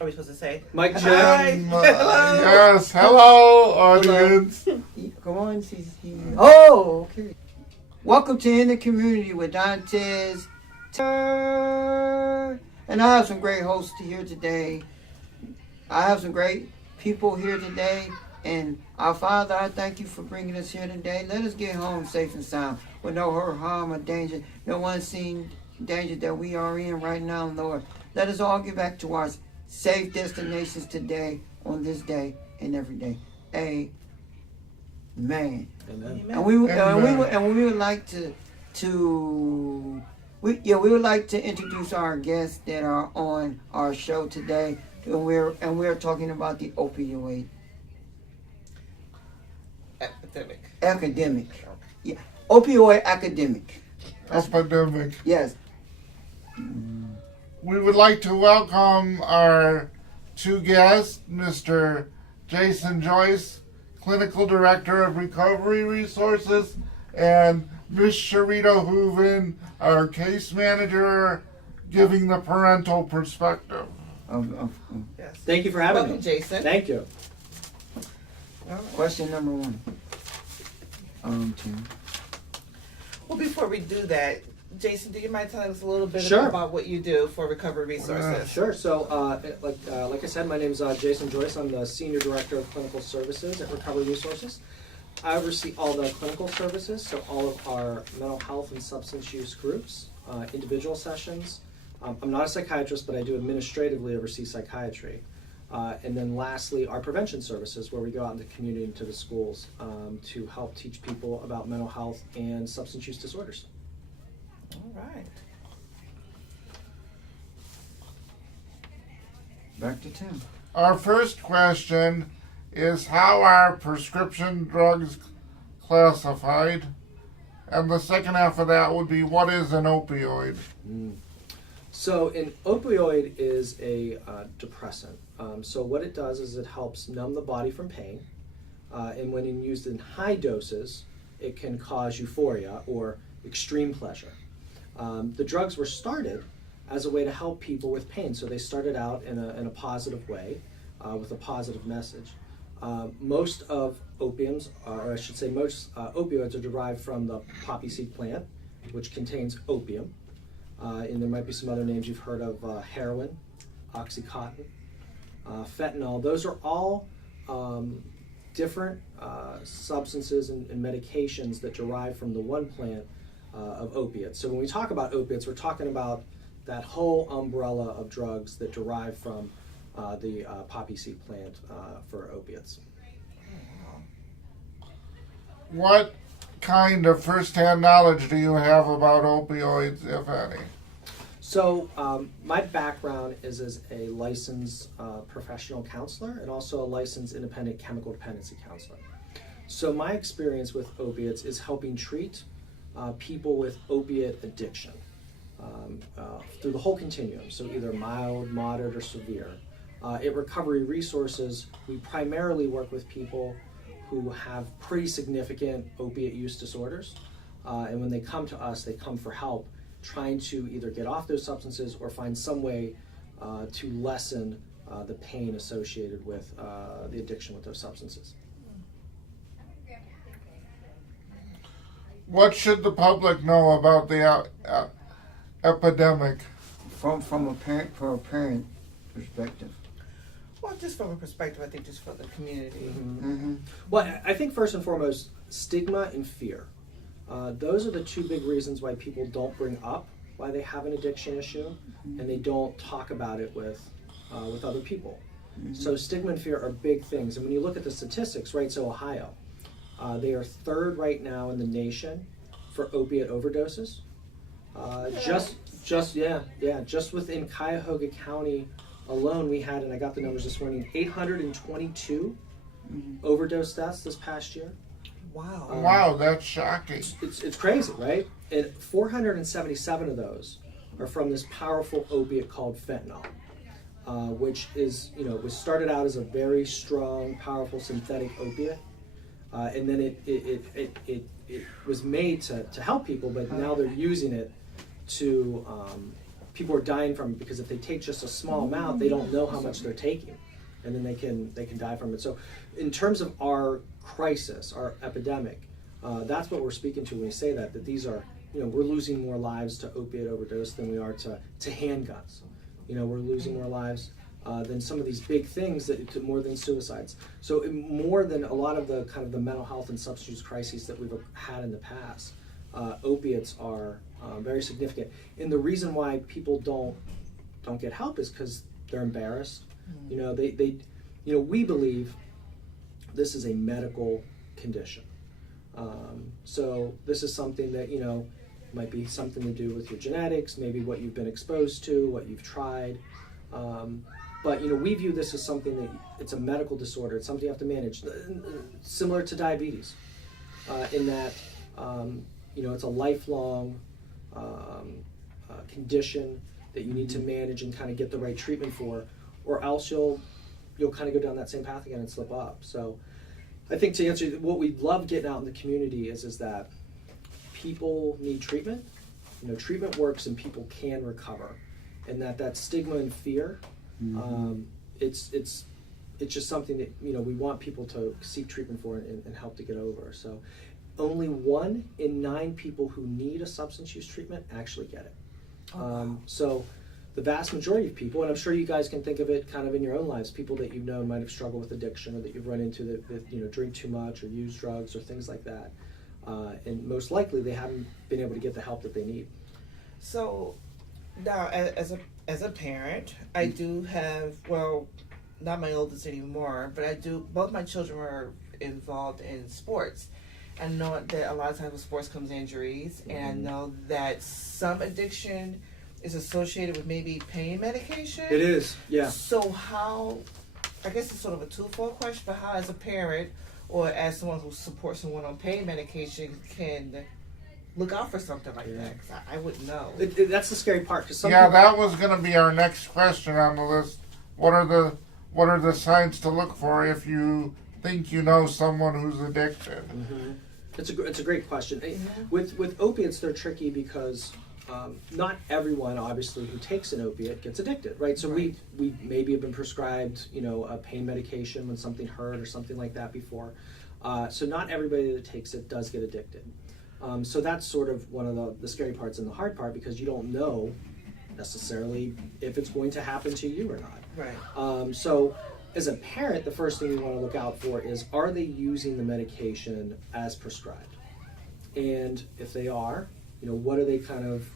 Are we supposed to say? Mike check. Hello. Yes, hello, audience. Come on, he's here. Oh, okay. Welcome to In the Community with Dantes. And I have some great hosts here today. I have some great people here today. And our Father, I thank you for bringing us here today. Let us get home safe and sound with no hurt, harm, or danger, no unseen danger that we are in right now, Lord. Let us all get back to our safe destinations today, on this day, and every day. Amen. Amen. And we would like we would like to introduce our guests that are on our show today, and we're talking about the opioid epidemic. Yeah, opioid epidemic. Epidemic. Yes. We would like to welcome our two guests, Mr. Jason Joyce, Clinical Director of Recovery Resources, and Ms. Sharita Hooven, our Case Manager, giving the parental perspective. Yes. Thank you for having Welcome, me. Jason. Thank you. Question number one. Tim. Well, before we do that, Jason, do you mind telling us a little bit Sure. about what you do for Recovery Resources? Sure. So, like I said, my name is Jason Joyce. I'm the Senior Director of Clinical Services at Recovery Resources. I oversee all the clinical services, so all of our mental health and substance use groups, individual sessions. I'm not a psychiatrist, but I do administratively oversee psychiatry. And then lastly, our prevention services, where we go out in the community and to the schools to help teach people about mental health and substance use disorders. All right. Back to Tim. Our first question is, how are prescription drugs classified? And the second half of that would be, what is an opioid? So an opioid is a depressant. So what it does is it helps numb the body from pain. And when used in high doses, it can cause euphoria or extreme pleasure. The drugs were started as a way to help people with pain. So they started out in a positive way with a positive message. Most of opiums, or I should say most opioids, are derived from the poppy seed plant, which contains opium. And there might be some other names you've heard of: heroin, Oxycontin, fentanyl. Those are all different substances and medications that derive from the one plant of opiates. So when we talk about opiates, we're talking about that whole umbrella of drugs that derive from the poppy seed plant for opiates. What kind of first-hand knowledge do you have about opioids, if any? So my background is as a licensed professional counselor and also a licensed independent chemical dependency counselor. So my experience with opiates is helping treat people with opiate addiction through the whole continuum, so either mild, moderate, or severe. At Recovery Resources, we primarily work with people who have pretty significant opiate use disorders, and when they come to us, they come for help trying to either get off those substances or find some way to lessen the pain associated with the addiction with those substances. What should the public know about the epidemic? From a parent perspective. Well, just from a perspective, I think just for the community. Mm-hmm. Well, I think first and foremost, stigma and fear. Those are the two big reasons why people don't bring up why they have an addiction issue, and they don't talk about it with other people. Mm-hmm. So stigma and fear are big things. And when you look at the statistics, right, so Ohio, they are third right now in the nation for opiate overdoses. Just within Cuyahoga County alone, we had, and I got the numbers this morning, 822 overdose deaths this past year. Wow. Wow, that's shocking. It's crazy, right? And 477 of those are from this powerful opiate called fentanyl, which is, was started out as a very strong, powerful synthetic opiate, and then it was made to help people, but now they're using it to people are dying from it because if they take just a small amount, they don't know how much they're taking, and then they can die from it. So, in terms of our crisis, our epidemic, that's what we're speaking to when we say that these are, we're losing more lives to opiate overdose than we are to handguns. We're losing more lives than some of these big things, more than suicides. So more than a lot of the kind of the mental health and substance use crises that we've had in the past, opiates are very significant. And the reason why people don't get help is because they're embarrassed. We believe this is a medical condition. So this is something that, might be something to do with your genetics, maybe what you've been exposed to, what you've tried. But, we view this as something that it's a medical disorder. It's something you have to manage, similar to diabetes, in that, it's a lifelong condition that you need to manage and kind of get the right treatment for, or else you'll kind of go down that same path again and slip up. So I think to answer what we love getting out in the community is that people need treatment. Treatment works and people can recover, and that stigma and fear, it's just something that we want people to seek treatment for and help to get over. So only 1 in 9 people who need a substance use treatment actually get it. So the vast majority of people, and I'm sure you guys can think of it kind of in your own lives, people that you've known might have struggled with addiction, or that you've run into that drink too much or use drugs or things like that. And most likely they haven't been able to get the help that they need. So now, as a parent, I do have, not my oldest anymore, but both my children were involved in sports. I know that a lot of times with sports comes injuries, and I know that some addiction is associated with maybe pain medication. It is, yeah. So how, I guess it's sort of a twofold question, but how as a parent or as someone who supports someone on pain medication can look out for something like that? 'Cause I wouldn't know. That's the scary part. Cause that was going to be our next question on the list. What are the signs to look for if you think you know someone who's addicted? Mm-hmm. It's a great question. With opiates, they're tricky because not everyone, obviously, who takes an opiate gets addicted, right? So we maybe have been prescribed, a pain medication when something hurt or something like that before. So not everybody that takes it does get addicted. So that's sort of one of the scary parts and the hard part, because you don't know necessarily if it's going to happen to you or not. Right. So as a parent, the first thing you want to look out for is, are they using the medication as prescribed? And if they are, what are they kind of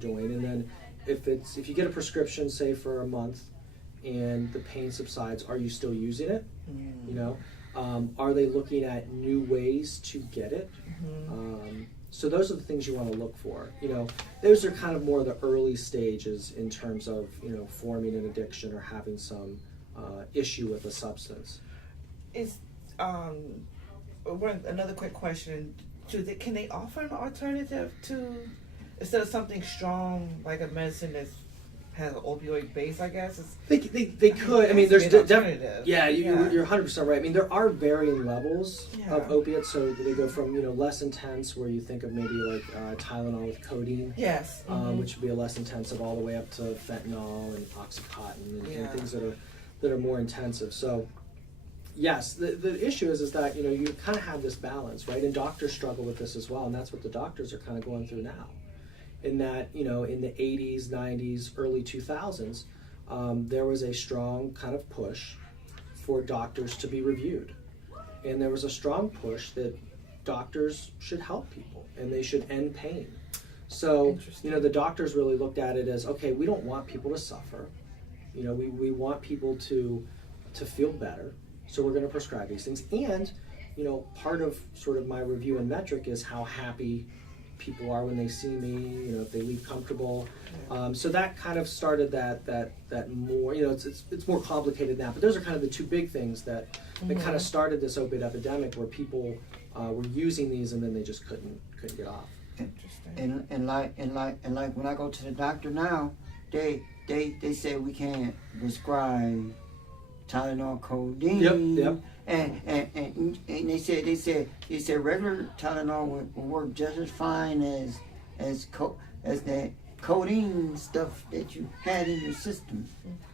doing? And then if you get a prescription, say for a month, and the pain subsides, are you still using it? Are they looking at new ways to get it? So those are the things you want to look for. Those are kind of more the early stages in terms of forming an addiction or having some issue with a substance. Is another quick question: can they offer an alternative to, instead of something strong like a medicine that has an opioid base? I guess they could. I mean, there's definitely you're 100% right. I mean, there are varying levels of opiates. So they go from less intense, where you think of maybe like Tylenol with codeine, yes, which would be a less intensive, all the way up to fentanyl and Oxycontin and things that are more intensive. So yes, the issue is that you kind of have this balance, right? And doctors struggle with this as well, and that's what the doctors are kind of going through now. In that, in the 80s, 90s, early 2000s, there was a strong kind of push for doctors to be reviewed. And there was a strong push that doctors should help people and they should end pain. So, the doctors really looked at it as, okay, we don't want people to suffer. We want people to feel better. So we're going to prescribe these things. And, part of sort of my review and metric is how happy people are when they see me, if they leave comfortable. So that kind of started that more, it's more complicated now, but those are kind of the two big things that kind of started this opiate epidemic, where people were using these and then they just couldn't get off. Interesting. And like when I go to the doctor now, they say we can't prescribe Tylenol, codeine. Yep. And they said regular Tylenol will work just as fine as the codeine stuff that you had in your system.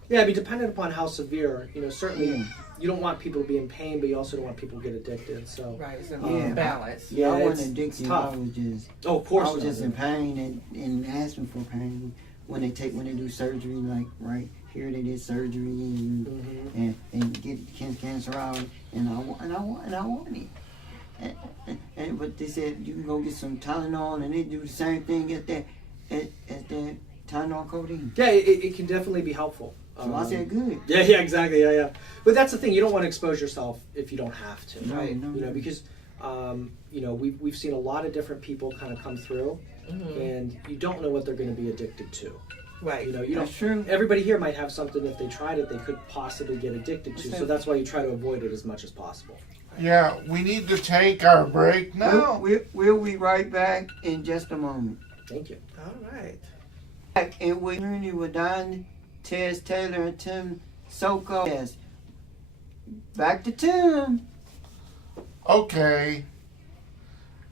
Yeah, I mean, depending upon how severe, certainly Yeah. you don't want people to be in pain, but you also don't want people to get addicted. So, Right, it's a Yeah. balance. Yeah, I Yeah, wasn't it's addicted. tough. I was just, of course, I was not. just in pain and asking for pain when they do surgery. Like right here, they did surgery and get cancer out, and I want it. And but they said you can go get some Tylenol, and they do the same thing as that Tylenol codeine. Yeah, it can definitely be helpful. So I said good. Yeah, exactly. Yeah. But that's the thing. You don't want to expose yourself if you don't have to. Right. No. Because we've seen a lot of different people kind of come through, and you don't know what they're going to be addicted to. Right. You That's don't. true. Everybody here might have something if they tried it they could possibly get addicted to. Okay. So that's why you try to avoid it as much as possible. Yeah, we need to take our break now. We'll be right back in just a moment. Thank you. All right. Back and we're journey with Don, Tez Taylor, and Tim Soko. Yes. Back to Tim. Okay.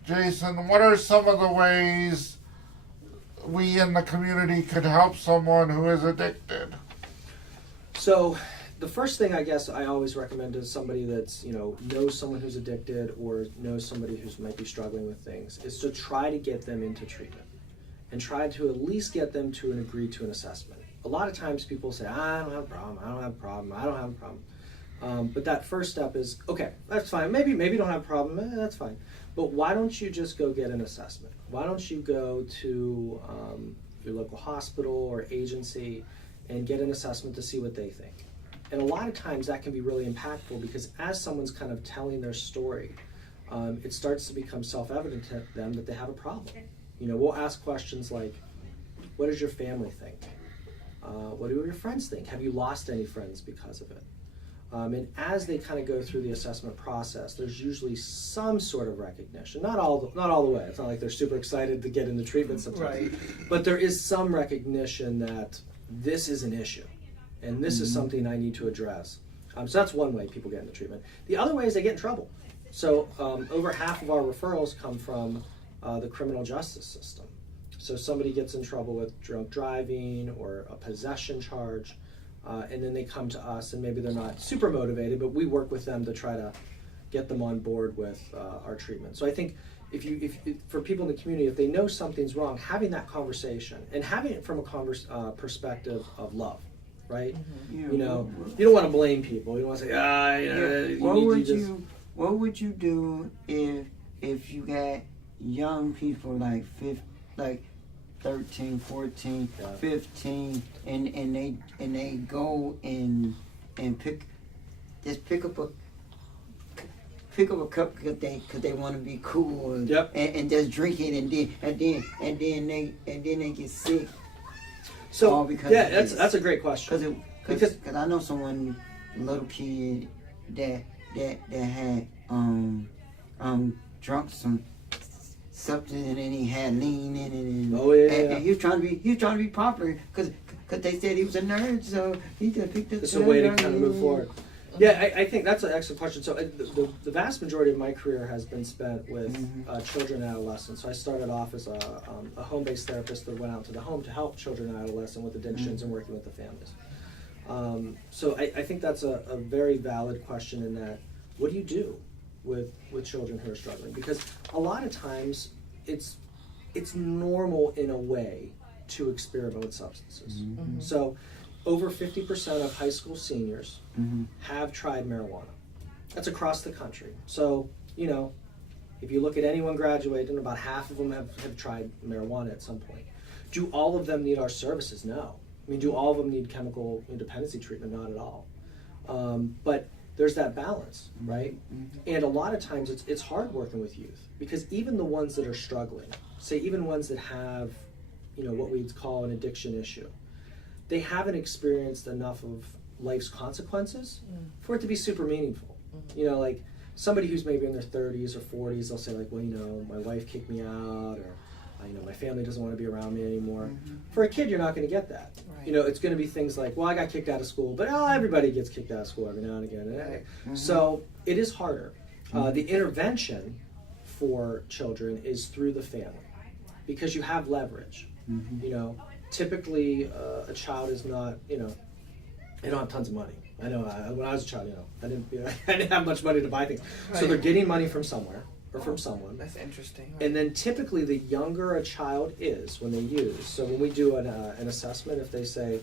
Jason, what are some of the ways we in the community could help someone who is addicted? So the first thing I guess I always recommend is somebody that's, knows someone who's addicted or knows somebody who might be struggling with things is to try to get them into treatment and try to at least get them to agree to an assessment. A lot of times people say, I don't have a problem, I don't have a problem, I don't have a problem. But that first step is, okay, that's fine. Maybe you don't have a problem, that's fine. But why don't you just go get an assessment? Why don't you go to your local hospital or agency and get an assessment to see what they think? And a lot of times that can be really impactful because as someone's kind of telling their story, it starts to become self-evident to them that they have a problem. We'll ask questions like, what does your family think? What do your friends think? Have you lost any friends because of it? And as they kind of go through the assessment process, there's usually some sort of recognition. Not all the way. It's not like they're super excited to get into treatment sometimes. Right. But there is some recognition that this is an issue, and this is something I need to address. So that's one way people get into treatment. The other way is they get in trouble. So over half of our referrals come from the criminal justice system. So somebody gets in trouble with drunk driving or a possession charge, and then they come to us, and maybe they're not super motivated, but we work with them to try to get them on board with our treatment. So I think if for people in the community, if they know something's wrong, having that conversation and having it from a perspective of love, right? Yeah, You don't want to blame people. You don't want to say, What would you do if you got young people like 13, 14, 15, and they go and pick up a cup because they want to be cool and just drink it and then they get sick. So all because yeah, of this. that's a great question. Because I know someone, little kid that had drunk some something and then he had lean in it and he was trying to be popular because they said he was a nerd, so he just picked up. It's a way to kind of move forward. Yeah, I think that's an excellent question. So the vast majority of my career has been spent with children and adolescents. So I started off as a home-based therapist that went out to the home to help children and adolescents with addictions and working with the families. So I think that's a very valid question in that, what do you do with children who are struggling? Because a lot of times it's normal in a way to experiment with substances. So over 50% of high school seniors have tried marijuana. That's across the country. So, if you look at anyone graduating, about half of them have tried marijuana at some point. Do all of them need our services? No. I mean, do all of them need chemical dependency treatment? Not at all. But there's that balance, right? And a lot of times it's hard working with youth because even the ones that are struggling, say even ones that have, what we'd call an addiction issue, they haven't experienced enough of life's consequences for it to be super meaningful. Like somebody who's maybe in their 30s or 40s, they'll say like, well, my wife kicked me out, or my family doesn't want to be around me anymore. For a kid, you're not going to get that. Right. It's going to be things like, well, I got kicked out of school, but everybody gets kicked out of school every now and again. So it is harder. The intervention for children is through the family because you have leverage. You know, typically a child is not, you know, they don't have tons of money. I know when I was a child, you know, I didn't have much money to buy things. Right. So they're getting money from somewhere or from someone. That's interesting. Right. And then typically the younger a child is when they use. So when we do an assessment, if they say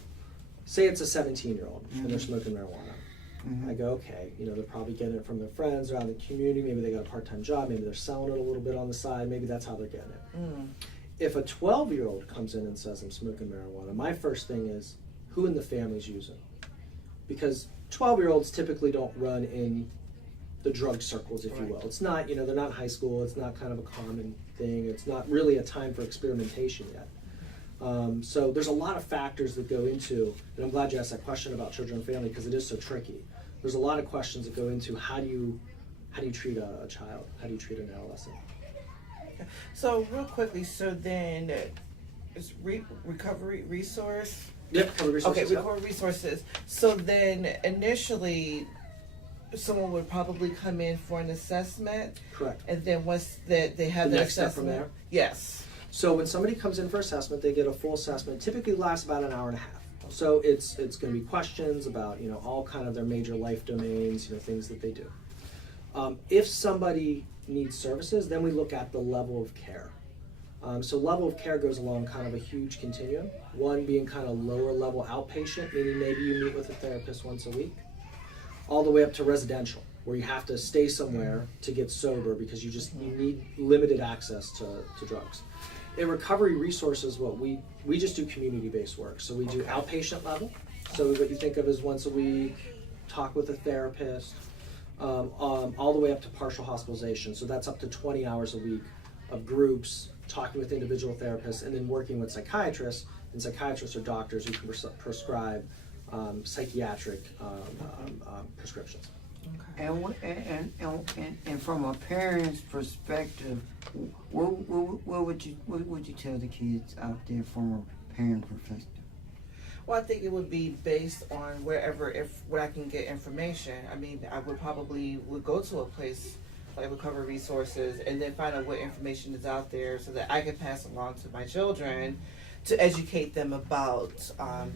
it's a 17-year-old and they're smoking marijuana, I go, okay, you know, they're probably getting it from their friends around the community. Maybe they got a part-time job. Maybe they're selling it a little bit on the side. Maybe that's how they're getting it. If a 12-year-old comes in and says, I'm smoking marijuana, my first thing is, who in the family's using? Because 12-year-olds typically don't run in the drug circles, if you will. It's not, you know, they're not in high school. It's not kind of a common thing. It's not really a time for experimentation yet. So there's a lot of factors that go into, and I'm glad you asked that question about children and family because it is so tricky. There's a lot of questions that go into how do you treat a child? How do you treat an adolescent? So real quickly, so then is recovery resource? Yep, recovery resources. Okay, recovery resources. So then initially, someone would probably come in for an assessment. Correct. And then once they have The the next step assessment, from there? yes. So when somebody comes in for assessment, they get a full assessment. Typically lasts about an hour and a half. So it's going to be questions about, you know, all kind of their major life domains, you know, things that they do. If somebody needs services, then we look at the level of care. So level of care goes along kind of a huge continuum. One being kind of lower level outpatient, meaning maybe you meet with a therapist once a week, all the way up to residential, where you have to stay somewhere to get sober because you need limited access to drugs. In recovery resources, what we just do community-based work. So we do outpatient level. So what you think of as once a week, talk with a therapist, all the way up to partial hospitalization. So that's up to 20 hours a week of groups, talking with individual therapists, and then working with psychiatrists. And psychiatrists are doctors who can prescribe psychiatric prescriptions. Okay. And from a parent's perspective, what would you tell the kids out there from a parent perspective? Well, I think it would be based on where I can get information. I mean, I would go to a place like Recovery Resources and then find out what information is out there so that I can pass along to my children to educate them about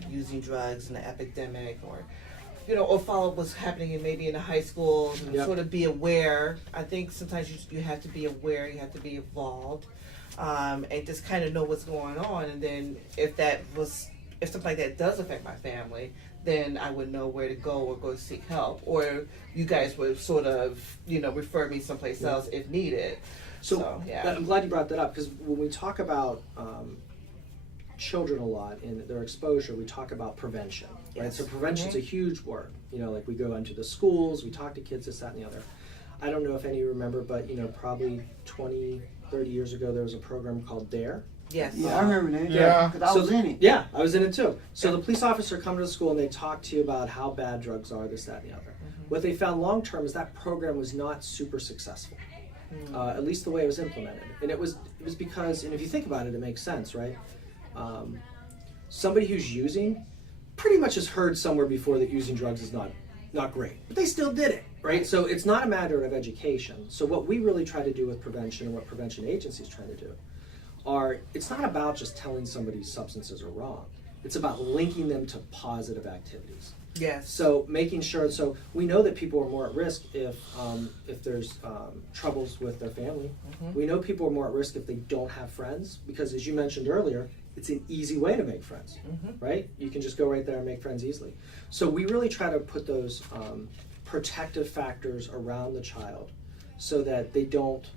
using drugs and the epidemic, or you know, or follow what's happening in the high schools and sort of be aware. I think sometimes you have to be aware, you have to be involved, and just kind of know what's going on. And then if something like that does affect my family, then I would know where to go or go seek help. Or you guys would sort of, you know, refer me someplace else if needed. So I'm glad you brought that up, because when we talk about children a lot and their exposure, we talk about prevention, right? Yes. So prevention's a huge word. You know, like we go into the schools, we talk to kids, this, that, and the other. I don't know if any of you remember, but you know, probably 20, 30 years ago, there was a program called DARE. Yes. Yeah, I remember that. Yeah. Because I was in it. Yeah, I was in it too. So the police officer come to the school and they talk to you about how bad drugs are, this, that, and the other. What they found long term is that program was not super successful, at least the way it was implemented. And it was because, and if you think about it, it makes sense, right? Somebody who's using pretty much has heard somewhere before that using drugs is not great, but they still did it, right? So it's not a matter of education. So what we really try to do with prevention and what prevention agencies try to do it's not about just telling somebody substances are wrong. It's about linking them to positive activities. Yes. So making sure, so we know that people are more at risk if there's troubles with their family. We know people are more at risk if they don't have friends, because as you mentioned earlier, it's an easy way to make friends, right? You can just go right there and make friends easily. So we really try to put those protective factors around the child so that they don't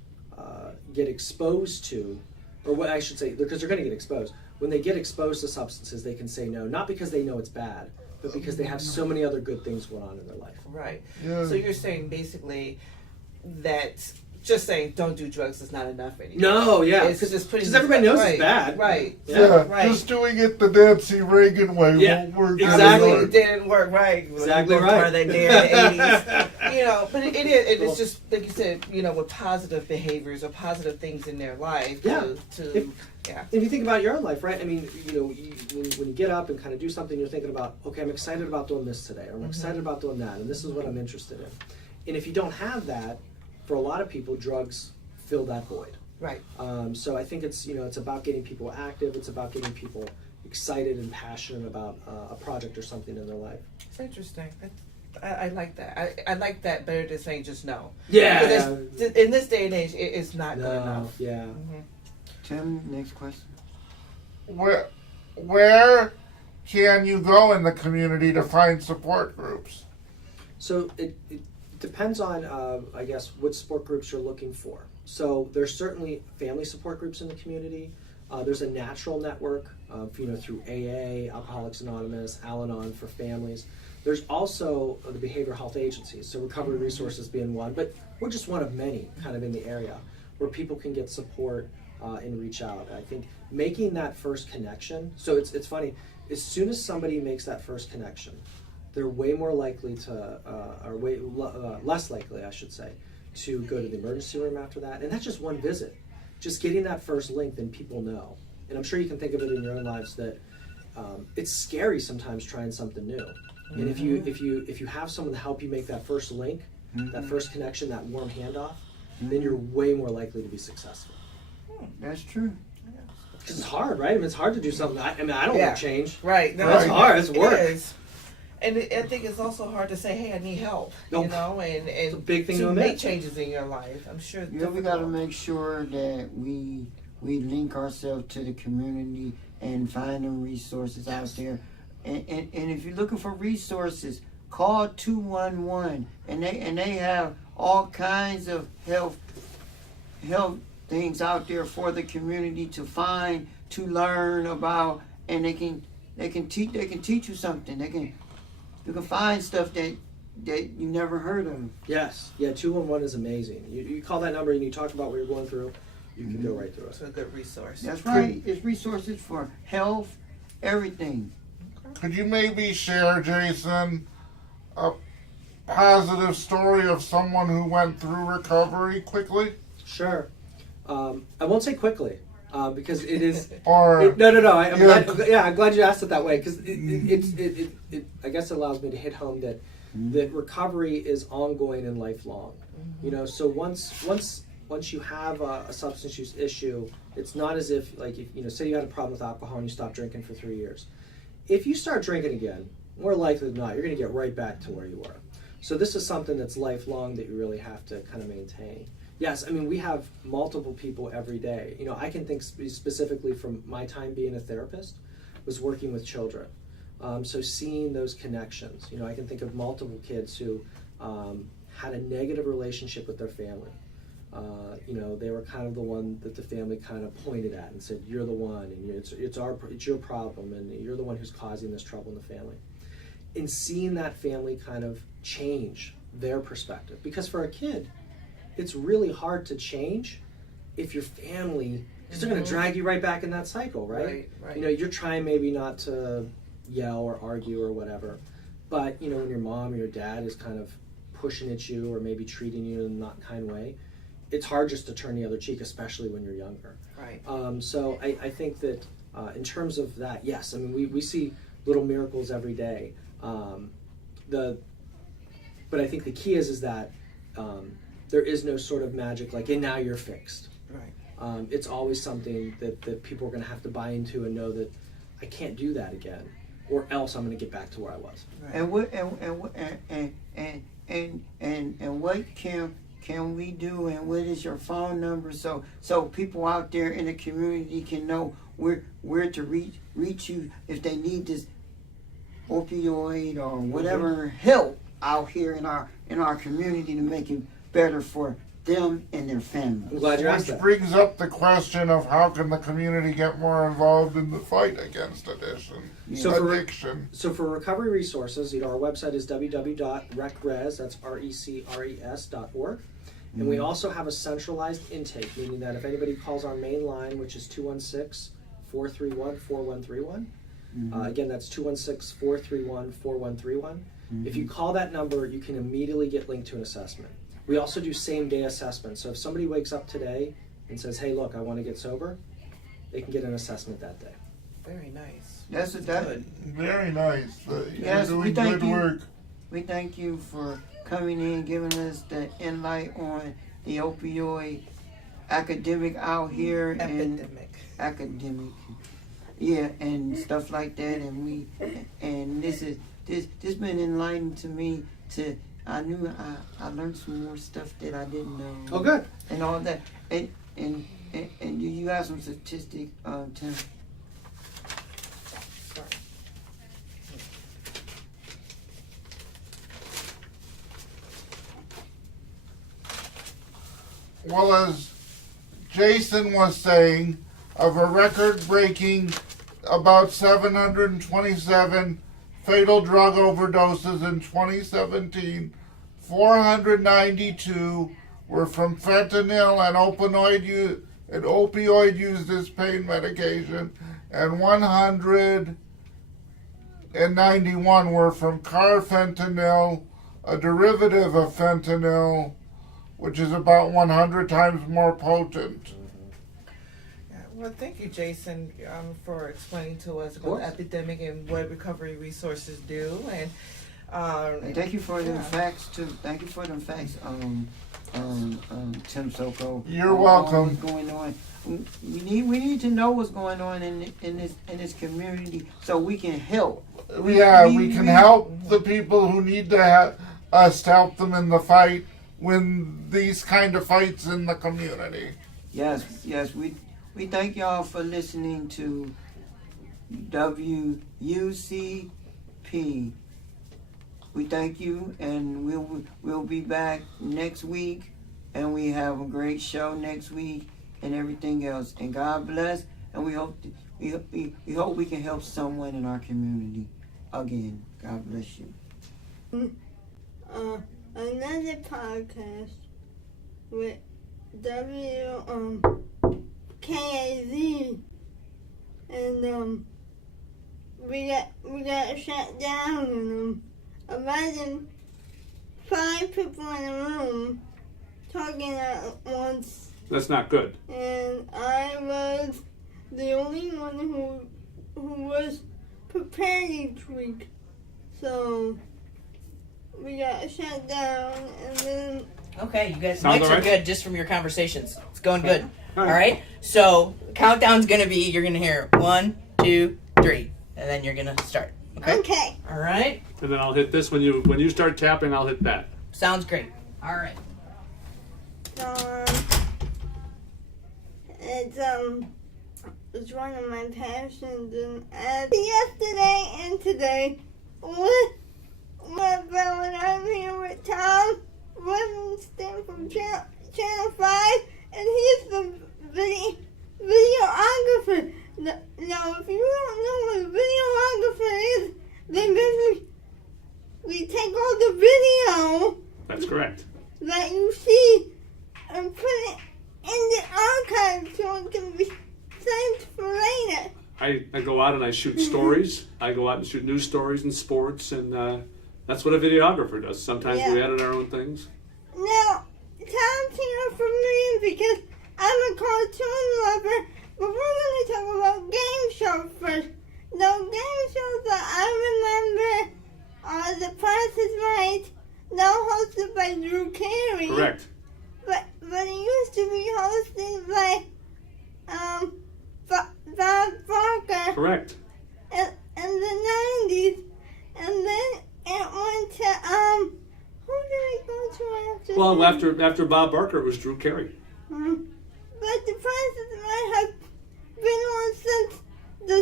get exposed to, or what I should say, because they're going to get exposed. When they get exposed to substances, they can say no, not because they know it's bad, but because they have so many other good things going on in their life. Right. Yeah. So you're saying basically that just saying don't do drugs is not enough anymore. No, yeah. It's just putting Because everybody knows right, it's bad. Right. Yeah, Right. just doing it the Nancy Reagan way won't work. Exactly. It didn't work right. Exactly Both right. were they there in the 80s. You know, but it is. It's just like you said. You know, with positive behaviors or positive things in their life. If you think about your own life, right? I mean, you know, when you get up and kind of do something, you're thinking about, okay, I'm excited about doing this today, or I'm excited about doing that, and this is what I'm interested in. And if you don't have that, for a lot of people, drugs fill that void. Right. So I think it's it's about getting people active. It's about getting people excited and passionate about a project or something in their life. It's interesting. I like that. I like that better than saying just no. Yeah. Because in this day and age, it's not good enough. Yeah. Mm-hmm. Tim, next question. Where can you go in the community to find support groups? So it depends on, I guess, which support groups you're looking for. So there's certainly family support groups in the community. There's a natural network, through AA, Alcoholics Anonymous, Al-Anon for families. There's also the behavioral health agencies, so Recovery Resources being one, but we're just one of many kind of in the area where people can get support and reach out. I think making that first connection, so it's funny, as soon as somebody makes that first connection, they're way more likely to, less likely, I should say, to go to the emergency room after that. And that's just one visit. Just getting that first link, then people know. And I'm sure you can think of it in your own lives that it's scary sometimes trying something new. And if you have someone to help you make that first link, that first connection, that warm handoff, then you're way more likely to be successful. That's true. Because it's hard, right? I mean, it's hard to do something. I don't want to change. Right. No, It's hard. It's work. It is. And I think it's also hard to say, "Hey, I need help," Nope. and It's a big thing to to make admit. changes in your life. I'm sure. Yeah, we got to make sure that we link ourselves to the community and find them resources out there. And if you're looking for resources, call 211, and they have all kinds of health things out there for the community to find, to learn about, and they can teach you something. You can find stuff that you never heard of. Yes. Yeah, 211 is amazing. You call that number and you talk about what you're going through, you can go right through it. It's a good resource. That's right. It's resources for health, everything. Could you maybe share, Jason, a positive story of someone who went through recovery quickly? Sure. I won't say quickly because it is. Or No. I'm glad you asked it that way because it I guess it allows me to hit home that recovery is ongoing and lifelong. So once you have a substance use issue, it's not as if say you had a problem with alcohol and you stopped drinking for 3 years. If you start drinking again, more likely than not, you're going to get right back to where you were. So this is something that's lifelong that you really have to kind of maintain. Yes, I mean, we have multiple people every day. I can think specifically from my time being a therapist, was working with children. So seeing those connections, I can think of multiple kids who had a negative relationship with their family. They were kind of the one that the family kind of pointed at and said, "You're the one, and it's your problem, and you're the one who's causing this trouble in the family." And seeing that family kind of change their perspective, because for a kid, it's really hard to change if your family, because they're going to drag you right back in that cycle, right? Right. You're trying maybe not to yell or argue or whatever, but when your mom or your dad is kind of pushing at you or maybe treating you in a not kind way, it's hard just to turn the other cheek, especially when you're younger. Right. So I think that in terms of that, yes, I mean, we see little miracles every day. But I think the key is that there is no sort of magic like, and now you're fixed. Right. It's always something that people are going to have to buy into and know that I can't do that again, or else I'm going to get back to where I was. Right. And what can we do, and what is your phone number so people out there in the community can know where to reach you if they need this opioid or whatever help out here in our community to make it better for them and their families. I'm glad you asked Which that. brings up the question of how can the community get more involved in the fight against addiction? So for recovery resources, our website is www.recres, that's recres.org. And we also have a centralized intake, meaning that if anybody calls our main line, which is 216-431-4131, again, that's 216-431-4131. If you call that number, you can immediately get linked to an assessment. We also do same-day assessments. So if somebody wakes up today and says, "Hey, look, I want to get sober," they can get an assessment that day. Very nice. That's good. Very nice. Yes, You're we doing thank good you. work. We thank you for coming in, giving us the insight on the opioid academic out here and Epidemic. academic, yeah, and stuff like that. And this been enlightening to me. I learned some more stuff that I didn't know. Oh, good. And all that. And you have some statistics, Tim. Well, as Jason was saying, of a record-breaking about 727 fatal drug overdoses in 2017, 492 were from fentanyl and opioid used as pain medication, and 191 were from carfentanil, a derivative of fentanyl, which is about 100 times more potent. Well, thank you, Jason, for explaining to us about the epidemic and what recovery resources do. And thank you for them facts too. Thank you for them facts, Tim Soko. You're welcome. What's going on? We need to know what's going on in this community so we can help. Yeah, we can help the people who need to us to help them in the fight when these kind of fights in the community. Yes, we thank y'all for listening to WUCP. We thank you, and we'll be back next week, and we have a great show next week and everything else. And God bless, and we hope we can help someone in our community again. God bless you. Another podcast with KAZ, and we got shut down, and imagine 5 people in a room talking at once. That's not good. And I was the only one who was prepared each week, so we got shut down, and then. Okay, you guys, Sounds mics all are right? good just from your conversations. It's going good. All All right. right. So countdown's gonna be, you're gonna hear 1, 2, 3, and then you're gonna start. Okay. Okay. All right. And then I'll hit this when you start tapping. I'll hit that. Sounds great. All right. It's one of my passions, and yesterday and today, what about when I'm here with Tom Livingston from Channel 5, and he's the videographer. Now, if you don't know what a videographer is, then basically we take all the video That's correct. that you see and put it in the archive so it can be saved for later. I go out and I shoot stories. I go out and shoot news stories and sports, and that's what a videographer does. Sometimes we Yeah. edit our own things. Now, Tom's here for me because I'm a cartoon lover, but we're going to talk about game shows first. The game shows that I remember are The Price is Right, now hosted by Drew Carey. Correct. But it used to be hosted by Bob Barker Correct. in the 90s, and then it went to who did it go to after? Well, that? after Bob Barker, it was Drew Carey. But The Price is Right has been on since the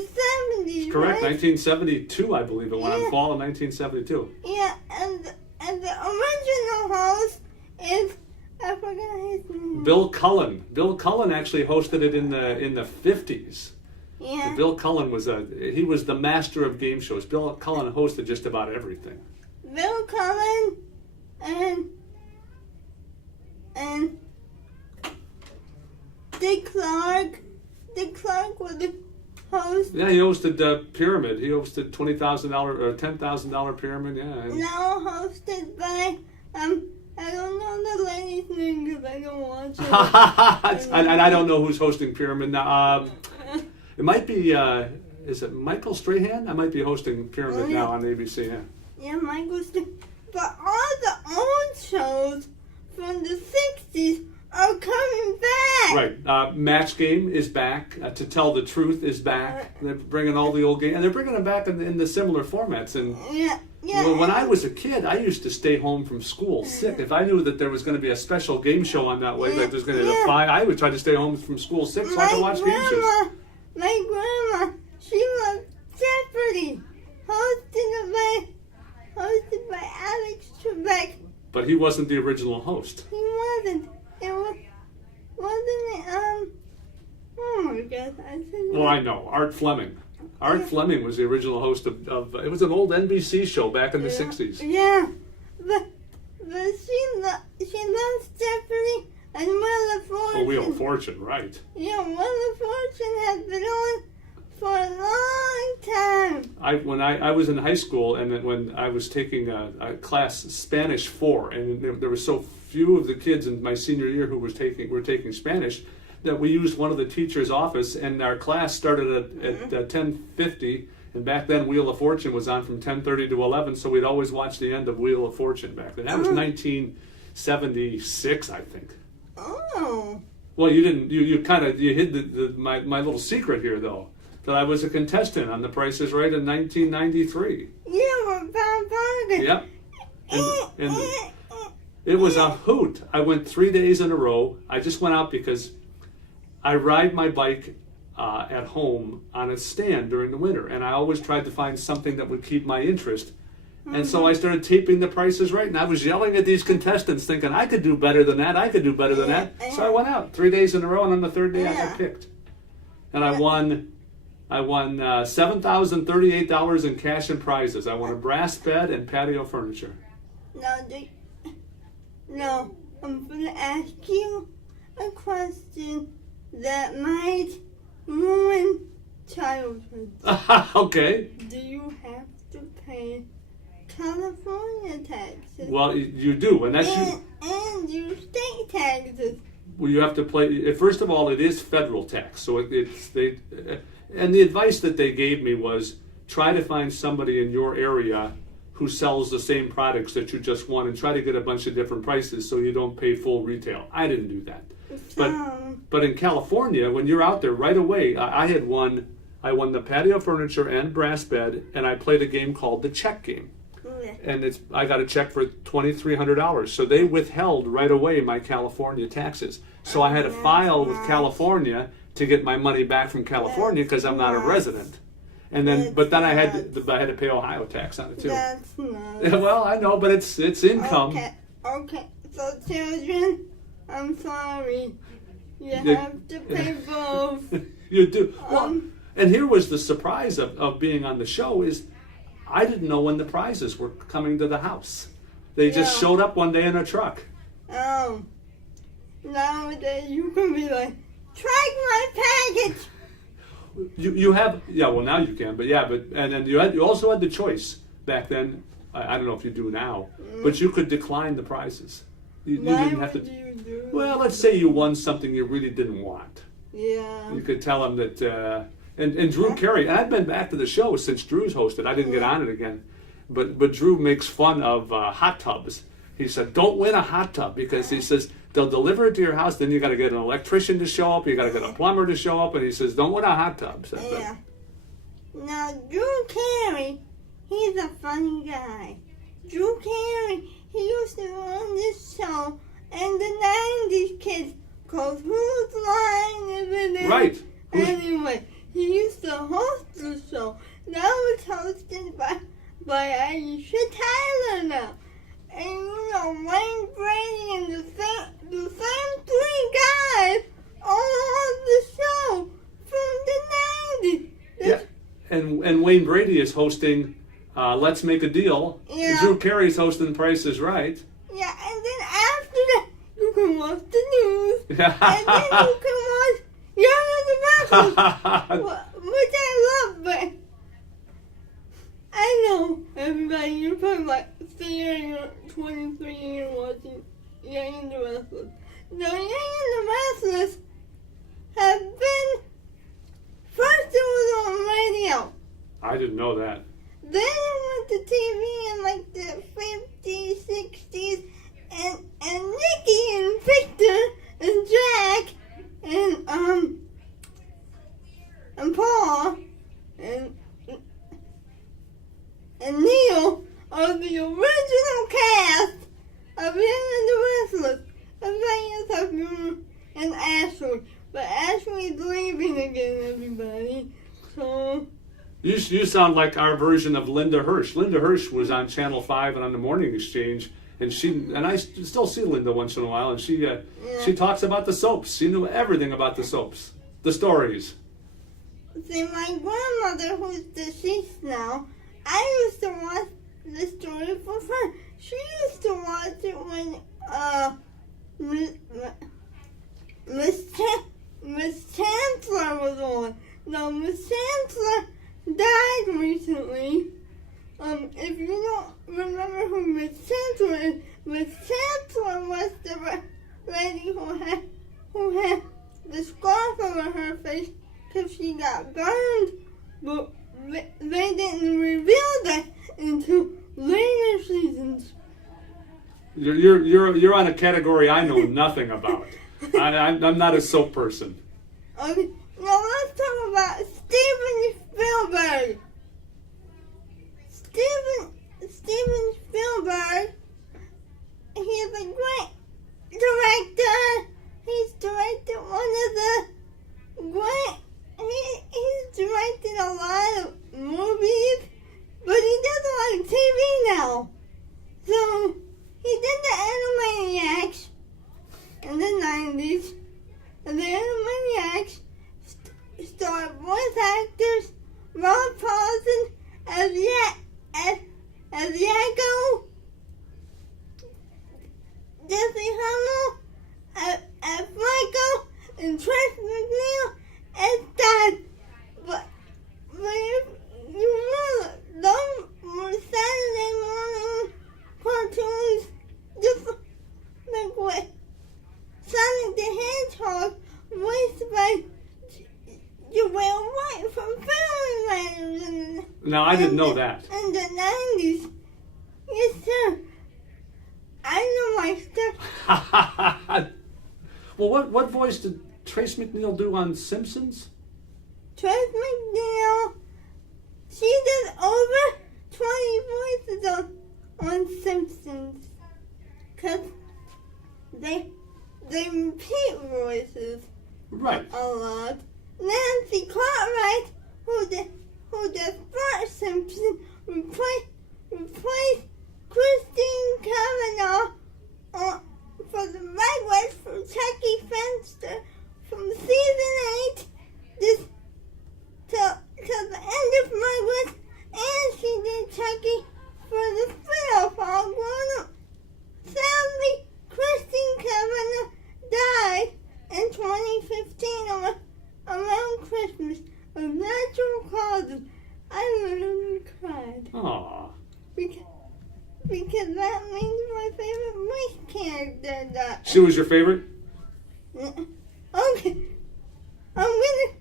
70s. Correct. Right? 1972, I believe it went Yeah. on fall of 1972. Yeah, and the original host is, I forgot his name. Bill Cullen. Bill Cullen actually hosted it in the 50s. Yeah. Bill Cullen was he was the master of game shows. Bill Cullen hosted just about everything. Bill Cullen and Dick Clark. Dick Clark was the host. Yeah, he hosted Pyramid. He hosted $20,000 or $10,000 Pyramid. Yeah. And Now hosted by I don't know the lady's name because I don't watch it. and I don't know who's hosting Pyramid now. It might be. Is it Michael Strahan? I might be hosting Pyramid now on ABC. Yeah. Yeah, Michael But all the old shows from the 60s are coming back. Right. Match Game is back. To Tell the Truth is back. They're bringing all the old games, and they're bringing them back in the similar formats. And Yeah. Yeah. well, when I was a kid, I used to stay home from school sick. If I knew that there was going to be a special game show on that way, like there's going to be a five, I would try to stay home from school sick so I could watch game shows. My grandma, she loved Jeopardy, hosted by Alex Trebek. But he wasn't the original host. He wasn't. Wasn't it? Oh my God! I said. Well, I know. Art Fleming. Art Fleming was the original host of it was an old NBC show back in the 60s. Yeah, but she loves Jeopardy and Wheel of Fortune. Oh, Wheel of Fortune, right. Yeah, Wheel of Fortune has been on for a long time. When I was in high school, and then when I was taking a class Spanish 4, and there were so few of the kids in my senior year who were taking Spanish, that we used one of the teacher's office, and our class started at 10:50, and back then Wheel of Fortune was on from 10:30 to 11, so we'd always watch the end of Wheel of Fortune back then. That was 1976, I think. Oh. Well, you didn't. You kind of hid my little secret here, though, that I was a contestant on The Price is Right in 1993. You were Bob Barker. Yep. And it was a hoot. I went 3 days in a row. I just went out because I ride my bike at home on a stand during the winter, and I always tried to find something that would keep my interest. And so I started taping The Price is Right, and I was yelling at these contestants, thinking I could do better than that. I could do better than that. So I went out 3 days in a row, and on the third day I got picked, and I won $7,038 in cash and prizes. I won a brass bed and patio furniture. No, I'm gonna ask you a question that might ruin childhood. Okay. Do you have to pay California taxes? Well, you do, and that's and your state taxes. Well, you have to play. First of all, it is federal tax, so it's they. And the advice that they gave me was try to find somebody in your area who sells the same products that you just won, and try to get a bunch of different prices so you don't pay full retail. I didn't do that, but in California, when you're out there right away, I won the patio furniture and brass bed, and I played a game called the check game. And I got a check for $2,300. So they withheld right away my California taxes. So I had to file with California to get my money back from California because I'm not a resident. And then, but then I had to pay Ohio tax on it too. That's nice. Well, I know, but it's income. Okay. So children, I'm sorry. You have to pay both. You do. Well, and here was the surprise of being on the show is I didn't know when the prizes were coming to the house. They just showed up one day in a truck. Nowadays you can be like, track my package. You have well now you can, but and then you also had the choice back then. I don't know if you do now, but you could decline the prizes. You didn't have to. You do? Well, let's say you won something you really didn't want. Yeah. You could tell them that. And Drew Carey, and I've been back to the show since Drew's hosted. I didn't get on it again, but Drew makes fun of hot tubs. He said, "Don't win a hot tub," because he says they'll deliver it to your house. Then you got to get an electrician to show up. You got to get a plumber to show up, and he says, "Don't win a hot tub." So, yeah. Now Drew Carey, he's a funny guy. Drew Carey, he used to run this show, and the '90s kids called "Whose Line Is It?" Right. Anyway. He used to host the show. Now it's hosted by Aisha Tyler now. And you know, Wayne Brady and the same three guys all on the show from the '90s. Yeah, and Wayne Brady is hosting Let's Make a Deal. Yeah. Drew Carey's hosting Price is Right. Yeah, and then after that, you can watch the news. And then you can watch Young and the Restless, which I love, but I know everybody, you're probably like 23 and watching Young and the Restless. Now, Young and the Restless have been, first it was on radio. I didn't know that. Then it went to TV in like the 50s, 60s, and Nikki and Victor and Jack and Paul and Neil are the original cast of Young and the Restless. And thank you and Ashley. But Ashley's leaving again, everybody. So You sound like our version of Linda Hirsch. Linda Hirsch was on Channel 5 and on the Morning Exchange, and I still see Linda once in a while, and she talks about the soaps. She knew everything about the soaps, the stories. see, my grandmother, who's deceased now, I used to watch the story for her. She used to watch it when Miss Chancellor was on. Now, Miss Chancellor died recently. If you don't remember who Miss Chancellor is, Miss Chancellor was the lady who had the scarf over her face because she got burned, but they didn't reveal that until later seasons. You're on a category I know nothing about. I'm not a soap person. Okay, now let's talk about Steven Spielberg. Steven Spielberg, he's a great director. He's directed one of the great, he's directed a lot of movies, but he does a lot of TV now. So, he did the Animaniacs in the 90s, and the Animaniacs starred voice actors Ron Paulson as Yakko, Jesse Hummel as Michael, and Trace McNeil as Dad. But if you know, those were Saturday morning cartoons, just like what Sonic the Hedgehog, voiced by Joel White from Family Matters. Now, I didn't know that. In the 90s. Yes, sir. I know my stuff. Well, what voice did Trace McNeil do on Simpsons? Trace McNeil, she did over 20 voices on Simpsons. Because they repeat voices Right. a lot. Nancy Cartwright, who did Bart Simpson, replaced Christine Cavanaugh for the regulars for Chucky Fenster from season 8 till the end of Margaret, and she did Chucky for the spin-off All Grown Up. Sadly, Christine Cavanaugh died in 2015 around Christmas of natural causes. I literally cried. Aww. Because that means my favorite voice character died. She was your favorite? Okay. I'm gonna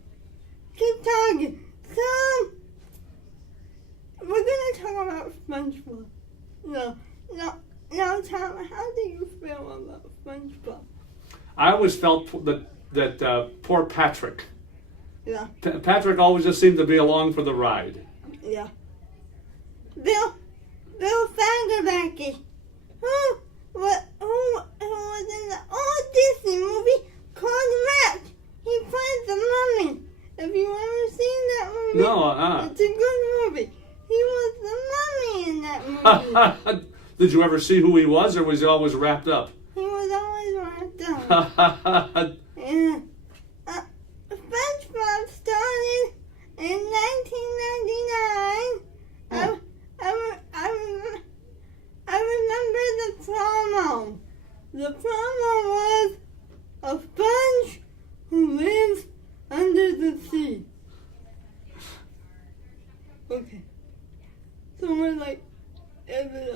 keep talking. So, we're gonna talk about SpongeBob. Now, Tom, how do you feel about SpongeBob? I always felt that poor Patrick. Yeah. Patrick always just seemed to be along for the ride. Yeah. Bill Fagerbakke, who was in the old Disney movie called Rat. He played the mummy. Have you ever seen that movie? No, It's a good movie. He was the mummy in that movie. Did you ever see who he was, or was he always wrapped up? He was always wrapped up. Yeah. SpongeBob started in 1999. I remember the promo. The promo was a sponge who lives under the sea. Okay. So we're like, is it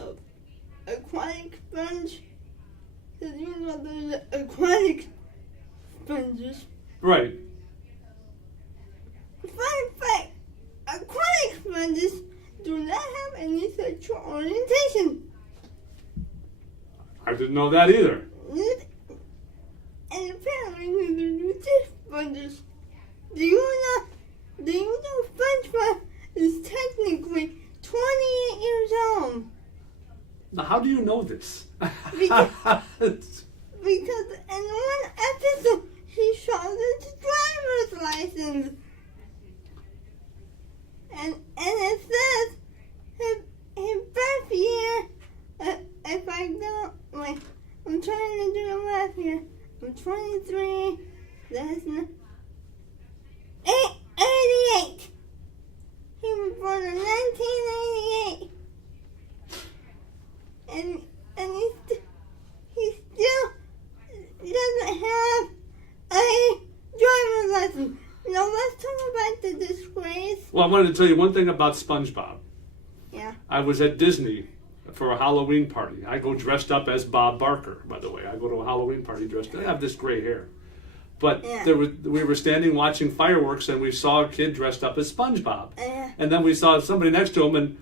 an aquatic sponge? Because you know there's aquatic sponges. Right. Fun fact, aquatic sponges do not have any sexual orientation. I didn't know that either. and apparently they're new taste buds. Do you know SpongeBob is technically 28 years old? Now, how do you know this? Because in one episode he showed his driver's license, and it says his birth year. If I don't wait, I'm trying to do the math here. I'm 23. That's 88. He was born in 1988, and he still doesn't have a driver's license. Now let's talk about the disgrace. Well, I wanted to tell you one thing about SpongeBob. Yeah. I was at Disney for a Halloween party. I go dressed up as Bob Barker, by the way. I go to a Halloween party dressed. I have this gray hair. But Yeah. we were standing watching fireworks, and we saw a kid dressed up as SpongeBob. Yeah. And then we saw somebody next to him, and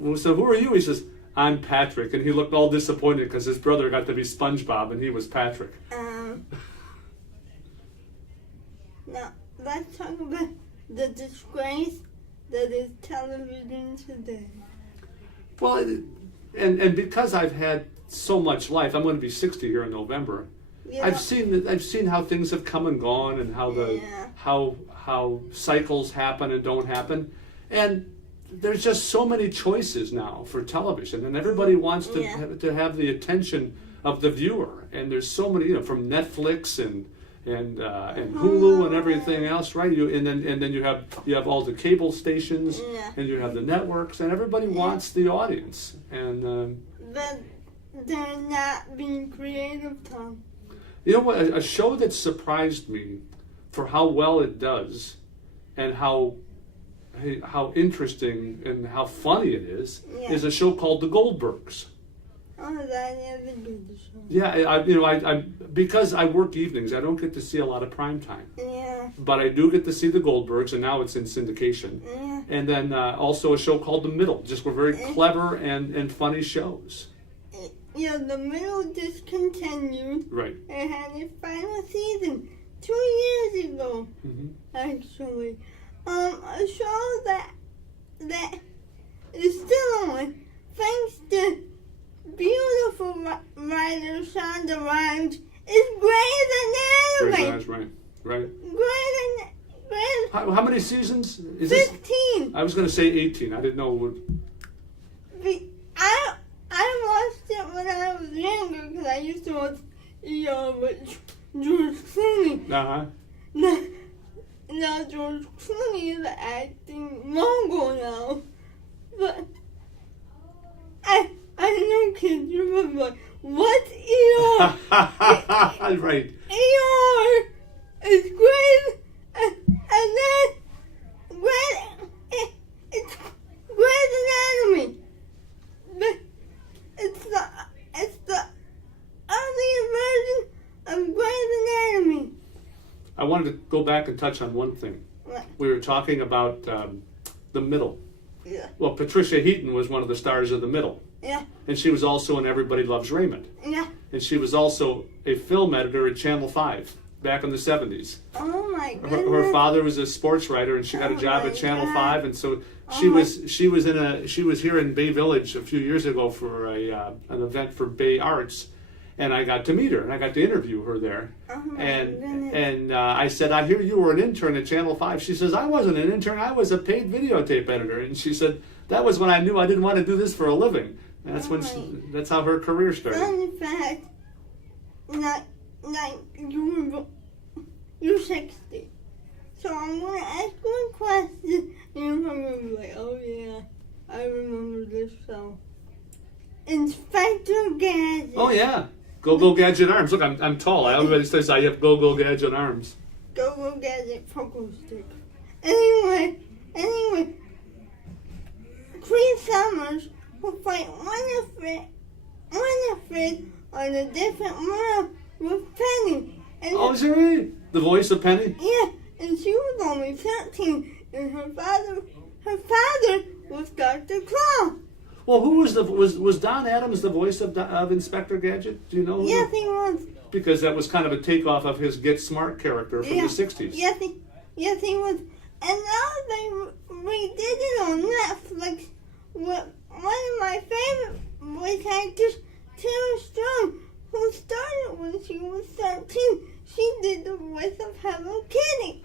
we said, "Who are you?" He says, "I'm Patrick." And he looked all disappointed because his brother got to be SpongeBob, and he was Patrick. Now let's talk about the disgrace that is television today. Well, and because I've had so much life, I'm going to be 60 here in November. Yeah. I've seen how things have come and gone, and how Yeah. how cycles happen and don't happen, and there's just so many choices now for television, and everybody wants to Yeah. have the attention of the viewer, and there's so many, from Netflix and Hulu and everything else, right? And then you have all the cable stations, Yeah. and you have the networks, and everybody wants the audience, and. But they're not being creative, Tom. You know what? A show that surprised me for how well it does, and how interesting and how funny it is a show called The Goldbergs. Oh, that is a good show. Yeah, I because I work evenings, I don't get to see a lot of prime time, Yeah. but I do get to see The Goldbergs, and now it's in syndication. Yeah. And then also a show called The Middle. Just were very clever and funny shows. Yeah, The Middle discontinued. Right. It had its final season 2 years ago, Mm-hmm. actually. A show that is still on, thanks to beautiful writer Shonda Rhimes, is Grey's Anatomy. Right. Grey's How many seasons is this? 15. I was going to say 18. I didn't know it would. I watched it when I was younger because I used to watch with George Clooney. Uh-huh. Now George Clooney is an acting mogul now, but I know kids remember like, what's ER? Right. ER is great, and then it's Grey's Anatomy. But it's the earlier version of Grey's Anatomy. I wanted to go back and touch on one thing. What? We were talking about The Middle. Yeah. Well, Patricia Heaton was one of the stars of The Middle. Yeah. And she was also in Everybody Loves Raymond. Yeah. And she was also a film editor at Channel 5 back in the 70s. Oh my goodness. Her father was a sports writer, and she got a job at Channel 5, and so she was here in Bay Village a few years ago for an event for Bay Arts, and I got to meet her, and I got to interview her there. Oh my And goodness. I said, "I hear you were an intern at Channel 5." She says, "I wasn't an intern. I was a paid videotape editor." And she said, "That was when I knew I didn't want to do this for a living." And that's how her career started. Fun fact, you're 60. So I'm going to ask you a question, and you're going to be like, oh yeah, I remember this show. Inspector Gadget. Oh yeah, Go Gadget arms. Look, I'm tall. Everybody says I have Go Gadget arms. Go Gadget poker stick. Anyway, Queen Summers will fight Winifred on a different world with Penny. And Oh, is it really? The voice of Penny? yeah, and she was only 13, and her father was Dr. Claw. Well, who was was Don Adams the voice of Inspector Gadget? Do you know? Yes, he was. because that was kind of a takeoff of his Get Smart character from the 60s. Yes, he was. And now they redid it on Netflix. One of my favorite voice actors, Tara Strong, who started when she was 13. She did the voice of Hello Kitty.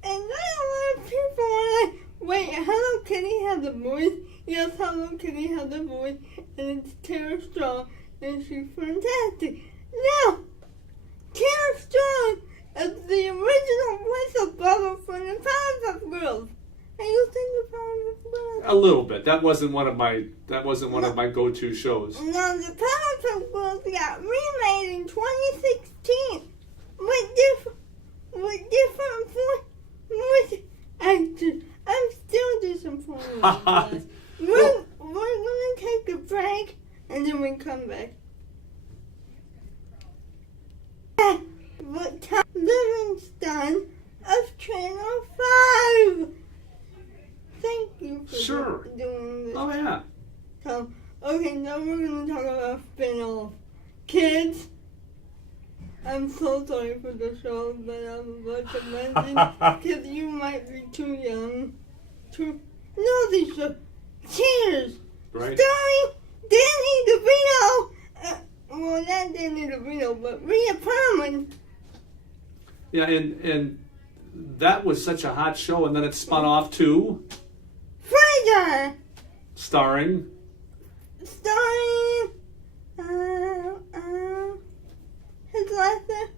And then a lot of people were like, wait, Hello Kitty has a voice? Yes, Hello Kitty has a voice, and it's Tara Strong, and she's fantastic. Now, Tara Strong is the original voice of Bubba from the Powerpuff Girls. Have you seen the Powerpuff Girls? A little bit. That wasn't one of my go-to shows. No, the Powerpuff Girls got remade in 2016 with different voice actors. I'm still disappointed. We're gonna take a break and then we come back. But Tom Livingston of Channel 5. Thank you for doing this. Oh, yeah. So, okay, now we're gonna talk about spin-off. Kids, I'm so sorry for the show that I'm about to mention, because you might be too young to know these shows. Cheers! Right. Starring Danny DeVito, well, not Danny DeVito, but Rhea Perlman. Yeah, and that was such a hot show, and then it spun off to Frasier! starring. His last name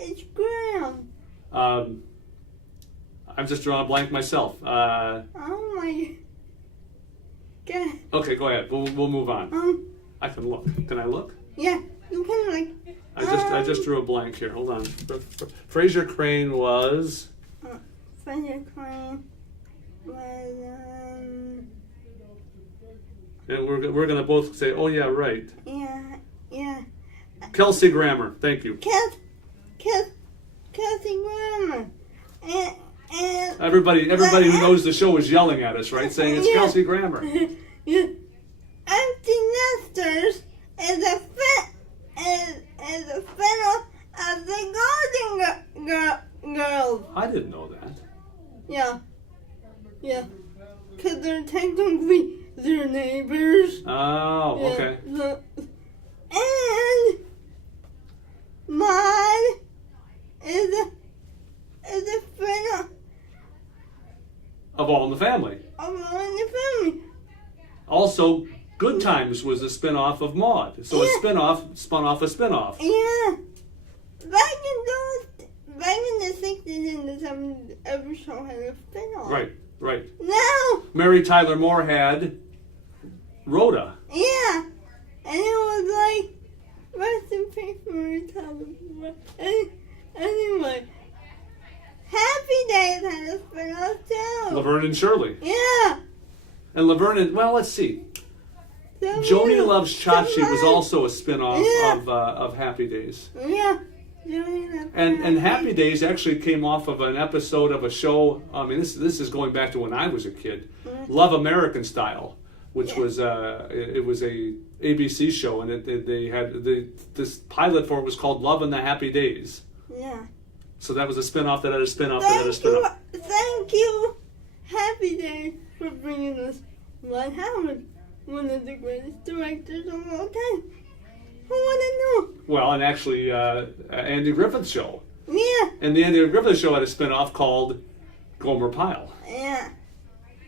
is Graham. I'm just drawing a blank myself. Oh my God. Okay, go ahead. We'll move on. I can look. Can I look? Yeah, you can like. I just drew a blank here. Hold on. Fraser Crane was. Fraser Crane was And we're gonna both say, oh yeah, right. yeah. Kelsey Grammer. Thank you. Kelsey Grammer. And Everybody who knows the show is yelling at us, right? Saying it's Kelsey Grammer. Yeah. Empty Nesters is a spin-off of the Golden Girls. I didn't know that. Yeah. Because they're technically their neighbors. Oh, Yeah. okay. And Maud is a spin-off Of All in the Family. of All in the Family. Also, Good Times was a spin-off of Maude. So a Yeah. spin-off spun off a spin-off. Yeah. Back in the 60s and the 70s, every show had a spin-off. Right. Now, Mary Tyler Moore had Rhoda. yeah. And it was like, rest in peace, Mary Tyler Moore. Anyway, Happy Days had a spin-off too. Laverne and Shirley. Yeah. And Laverne and, well, let's see. Joni Loves Chachi was also a spin-off of Happy Days. Yeah. And Happy Days actually came off of an episode of a show. I mean, this is going back to when I was a kid. Love American Style, which was it was a ABC show, and they had this pilot for it was called Love and the Happy Days. Yeah. So that was a spin-off that had a spin-off that had a spin-off. Thank you, Happy Days, for bringing us Ron Howard, one of the greatest directors of all time. Who would have known? Well, and actually, Andy Griffith's show. Yeah. And the Andy Griffith show had a spin-off called Gomer Pyle. Yeah.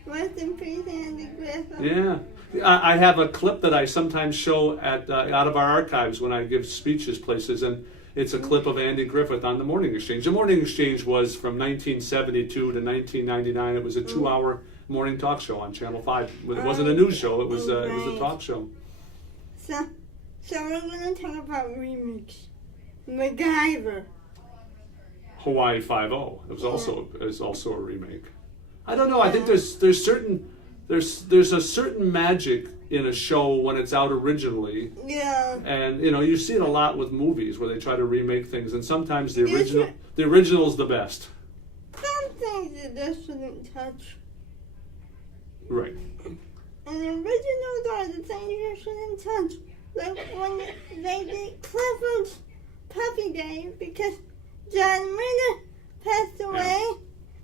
Rest in peace, Andy Griffith. Yeah. I have a clip that I sometimes show at out of our archives when I give speeches places, and it's a clip of Andy Griffith on the Morning Exchange. The Morning Exchange was from 1972 to 1999. It was a 2-hour morning talk show on Channel 5. It wasn't a news show. It was a talk show. So we're going to talk about remakes. MacGyver. Hawaii Five-0. It was also a remake. I don't know. I think there's a certain magic in a show when it's out originally. Yeah. And you see it a lot with movies where they try to remake things, and sometimes the original's the best. Some things you just shouldn't touch. Right. And the originals are the things you shouldn't touch. like when they did Clifford's Puppy Day, because John Ritter passed away,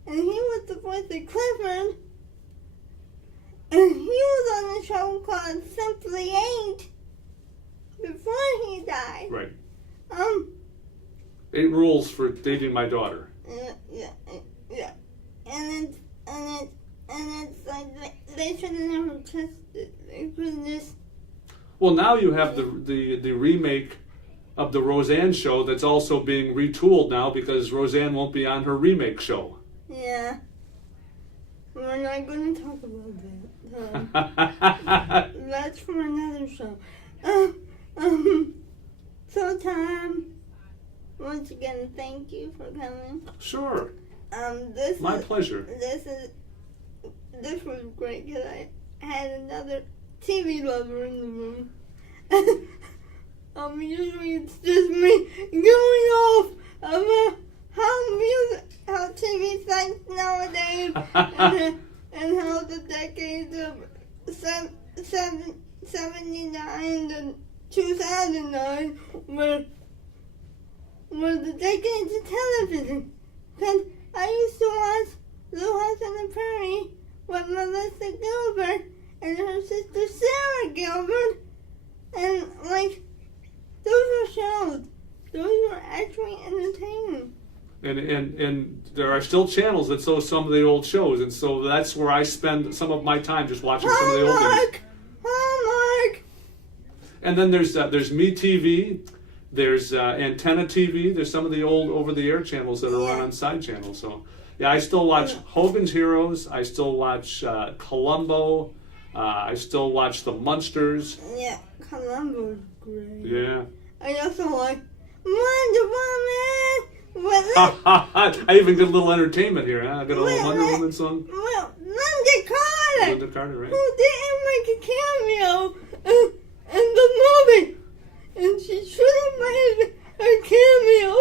and he was the voice of Clifford, and he was on a show called Simply 8 before he died. Right. 8 rules for dating my daughter. Yeah. And it's like they should have never tested it. They could just. Well, now you have the remake of the Roseanne show that's also being retooled now because Roseanne won't be on her remake show. Yeah. We're not going to talk about that. That's for another show. So Tom, once again, thank you for coming. Sure. This My was, pleasure. This was great because I had another TV lover in the room. Usually it's just me going off about how TV sites nowadays and how the decades of 79 to 2009 were the decades of television. Because I used to watch Little House on the Prairie with Melissa Gilbert and her sister Sarah Gilbert, and like those were shows. Those were actually entertaining. And there are still channels that show some of the old shows, and so that's where I spend some of my time just watching some of the old ones. Hallmark! And then there's MeTV, there's Antenna TV, there's some of the old over-the-air channels that are run on side channels. So, yeah, I still watch Hogan's Heroes, I still watch Columbo, I still watch The Munsters. Yeah, Columbo's great. Yeah. I also like Wonder Woman! I even get a little entertainment here. Huh? I got a little Wonder Woman song. Well, Linda Carter! Linda Carter, right? Who didn't make a cameo in the movie. And she should have made a cameo.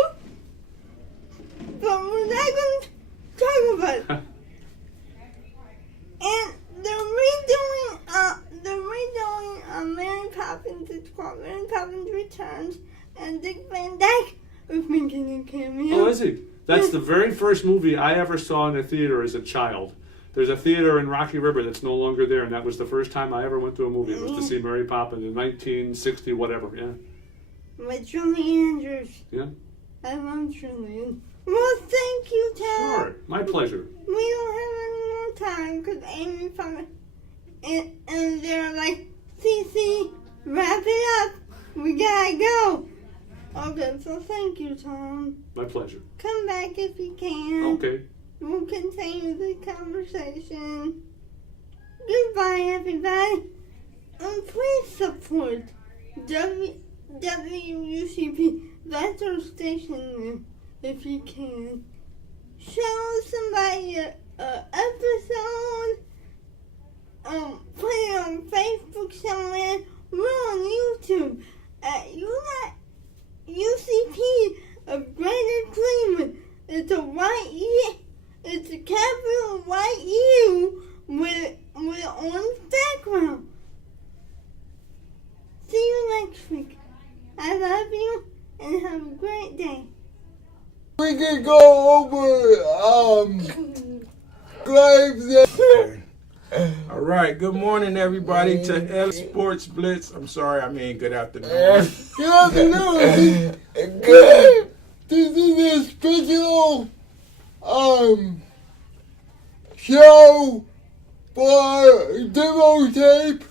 But we're not going to talk about it. And they're redoing Mary Poppins. It's called Mary Poppins Returns. And Dick Van Dyke is making a cameo. Oh, is he? That's the very first movie I ever saw in a theater as a child. There's a theater in Rocky River that's no longer there, and that was the first time I ever went to a movie. It was to see Mary Poppins in 1960, whatever, yeah. With Julie Andrews. Yeah. I love Julie. Well, thank you, Tom. Sure, my pleasure. We don't have any more time because Amy found it, and they're like, CC, wrap it up. We gotta go. Okay, so thank you, Tom. My pleasure. Come back if you can. Okay. We'll continue the conversation. Goodbye, everybody. And please support WUCP. That's our station name, if you can. Show somebody an episode. Put it on Facebook somewhere. We're on YouTube at UCP of Greater Cleveland. It's a white it's a capital white U with orange background. See you next week. I love you and have a great day. We can go over Graves. All right, good morning, everybody, to L&T Sports Blitz. I'm sorry, I mean good afternoon. Good afternoon. Good. This is a special show for demo tape.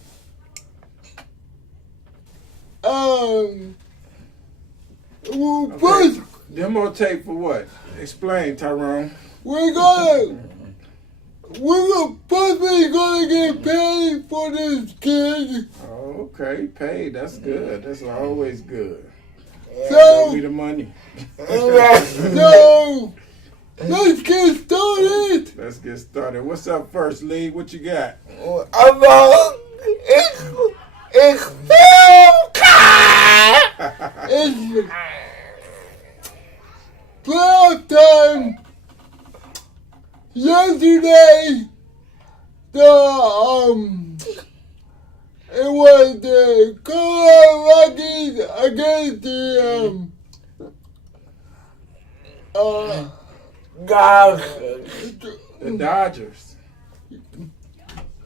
First, Demo tape for what? Explain, Tyrone. we're possibly gonna get paid for this gig. Oh, okay, paid. That's good. That's always good. So, Show me the money. so let's get started. Let's get started. What's up first, Lee? What you got? It's playoff time. Yesterday, the it was the Colorado Rockies against the The Dodgers.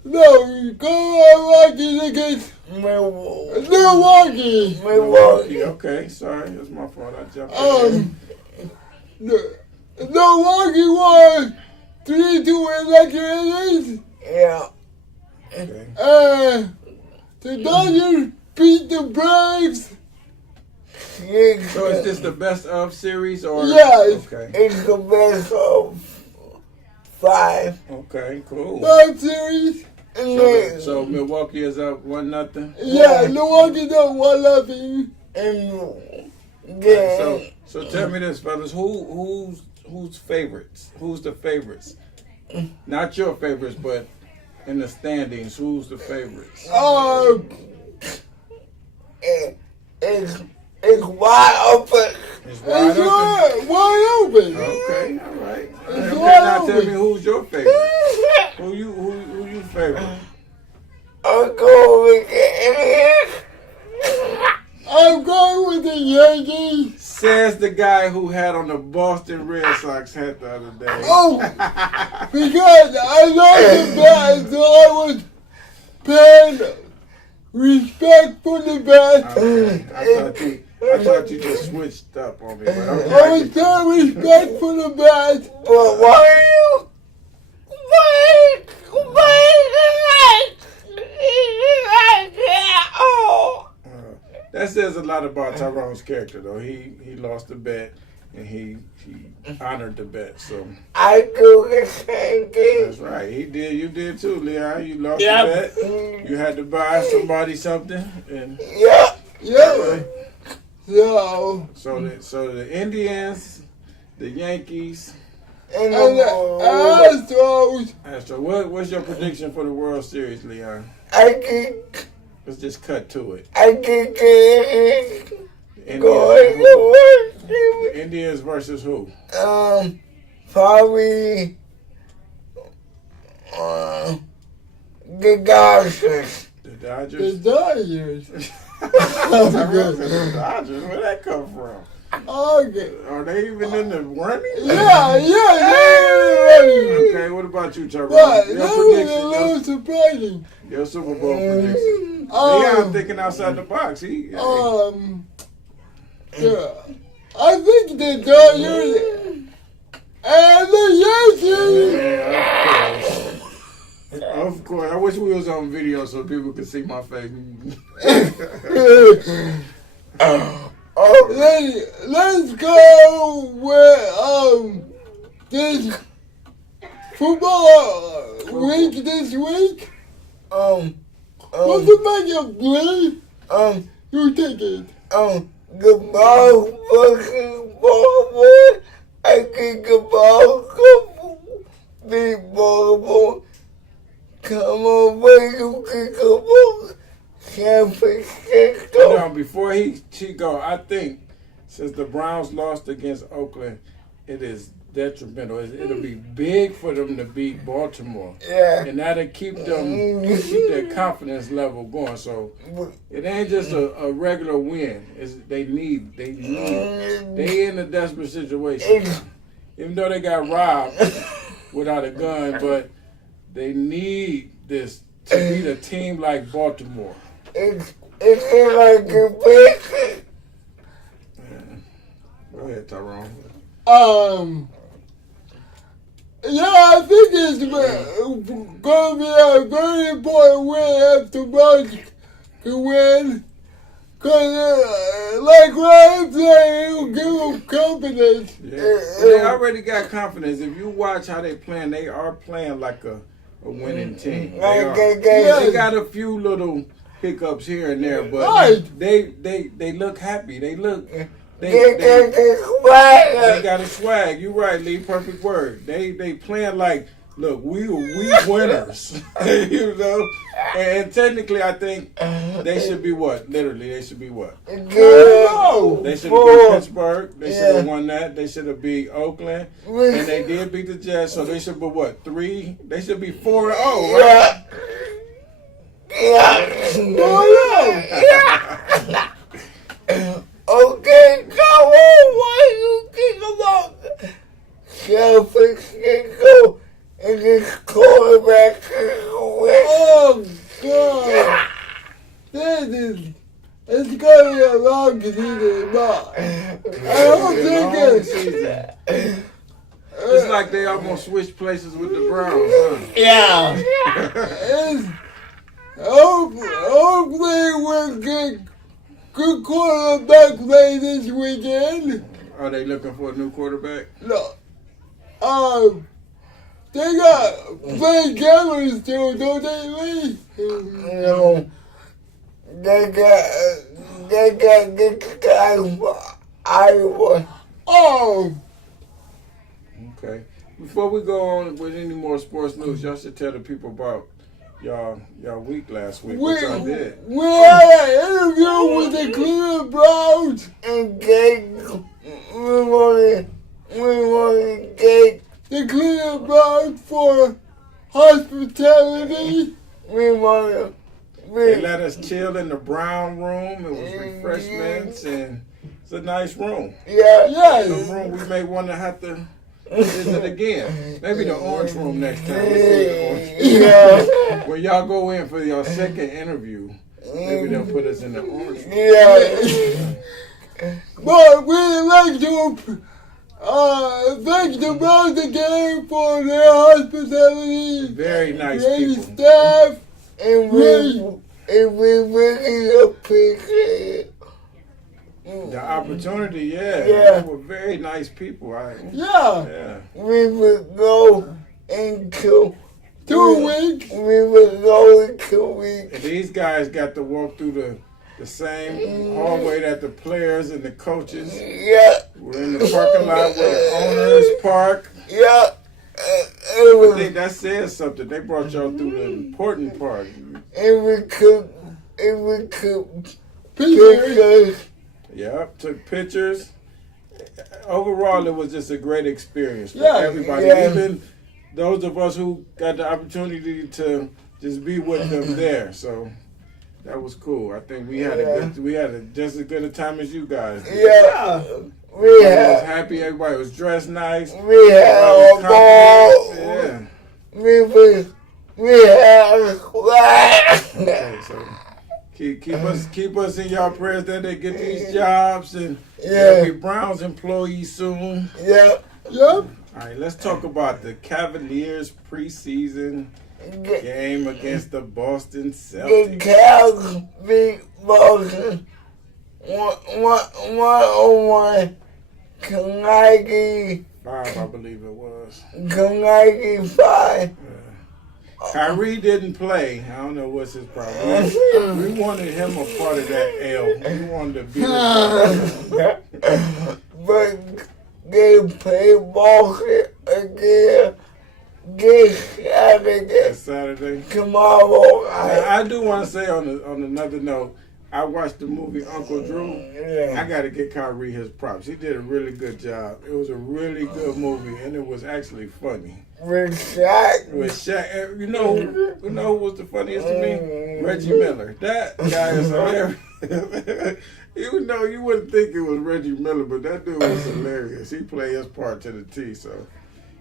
no, Colorado Rockies against Milwaukee. Milwaukee. Okay, sorry, that's my fault. I jumped in. Milwaukee won 3-2 in extra innings. Yeah. Okay. The Dodgers beat the Braves. So is this the best of series or? Yes. Okay. It's the best of 5. Okay. Cool. World Series. So Milwaukee is up 1-0. Yeah, Milwaukee don't want nothing. So tell me this, fellas. Who's favorites? Who's the favorites? Not your favorites, but in the standings, who's the favorites? It's wide open. It's wide It's open. wide open. Okay, all right. It's Okay, wide now tell open. me who's your favorite. Who you favorite? I'll go with the Indians. I'm going with the Yankees. Says the guy who had on the Boston Red Sox hat the other day. Oh, because I love the bat, so I was paying respect for the bat. Okay. I thought you just switched up on me. But I was paying respect for the bat. Well, why are you? That says a lot about Tyrone's character, though. He lost the bet, and he honored the bet. So I do the same thing. that's right. He did. You did too, Leon. You lost the bet. You had to buy somebody something, and Yeah. Yeah. so the Indians, the Yankees. And And the Astros. So what's your prediction for the World Series, Leon? I think Let's just cut to it. the Indians, going to work. Indians versus who? Probably the Dodgers. The The Dodgers. Dodgers. The Dodgers. Where'd that come from? Okay. Are they even in the running? Yeah. Okay, what about you, Tyrone? But Your that was a prediction, little surprising. your Super Bowl prediction. Leon thinking outside the box. Yeah. I think the Dodgers and the Yankees. Yeah, of course. I wish we was on video so people could see my face. Let's go with this football week this week. What's the matchup, please? You take it. The ball fucking ball. I think the ball big ball. Come on, where you kick a ball. San Francisco. Now, before he go, I think since the Browns lost against Oakland, it is detrimental. It'll be big for them to beat Baltimore. Yeah. And that'll keep their confidence level going. So it ain't just a regular win. They in a desperate situation. Even though they got robbed without a gun, but they need this to beat a team like Baltimore. It's like a basic. Go ahead, Tyrone. Yeah, I think it's going to be a very important win if the Bucks can win. Because, like Ryan said, it'll give them confidence. Yeah. They already got confidence. If you watch how they playing, they are playing like a winning team. They are. They got a few little hiccups here and there, but they look happy. They look. They got a swag. You're right, Lee. Perfect word. They playing like, look, we winners. You know? And technically, I think they should be what? Literally, they should be what? They should have beat Pittsburgh. They should have won that. They should have beat Oakland. And they did beat the Jets, so they should be what? 3? They should be 4-0, right? But Oh God! It's gonna be a long season, but I don't think Long it's. season. It's like they almost switched places with the Browns, huh? Yeah. It's, hopefully we'll get good quarterback play this weekend. Are they looking for a new quarterback? No. They got Blake Cameron still, don't they, Lee? No. They got good guys for Iowa. Oh! Okay. Before we go on with any more sports news, y'all should tell the people about y'all week last week. What y'all did. We had an interview with the Cleveland Browns. And we want to get the Cleveland Browns for hospitality. They let us chill in the brown room. It was refreshments and it's a nice room. Yeah. The room we may want to have to visit again. Maybe the orange room next time. Let's see the orange. Yeah. When y'all go in for your second interview, maybe they'll put us in the orange room. Yeah. But we'd like to thank the Browns again for their hospitality. Very nice Great people. staff. And we really appreciate The opportunity, yeah. Yeah. They were very nice people. Yeah. We would go into 2 weeks. We would go in 2 weeks. And these guys got to walk through the same hallway that the players and the coaches Yeah. were in the parking lot where the owners park. Yeah. I think that says something. They brought y'all through the important part. And we could pictures. Yep, took pictures. Overall, it was just a great experience for Yeah, everybody. yeah. Even those of us who got the opportunity to just be with them there. So that was cool. I think we had just as good a time as you guys did. Yeah. Everybody was happy. Everybody was dressed nice. We had a ball. Yeah. We had a class. Okay, so keep us in y'all prayers that they get these jobs and they'll be Browns employees soon. Yep. All right, let's talk about the Cavaliers preseason game against the Boston The Celtics. Cavs beat Boston 101. Kanagi 5, I believe it was. 5. Kyrie didn't play. I don't know what's his problem. We wanted him a part of that L. We wanted to be the But they play Boston again this Saturday. tomorrow. I do want to say on another note, I watched the movie Uncle Drew. I got to get Kyrie his props. He did a really good job. It was a really good movie, and it was actually funny. With Shaq. With Shaq, you know who was the funniest to me? Reggie Miller. That guy is hilarious. Even though you wouldn't think it was Reggie Miller, but that dude was hilarious. He played his part to the T. So,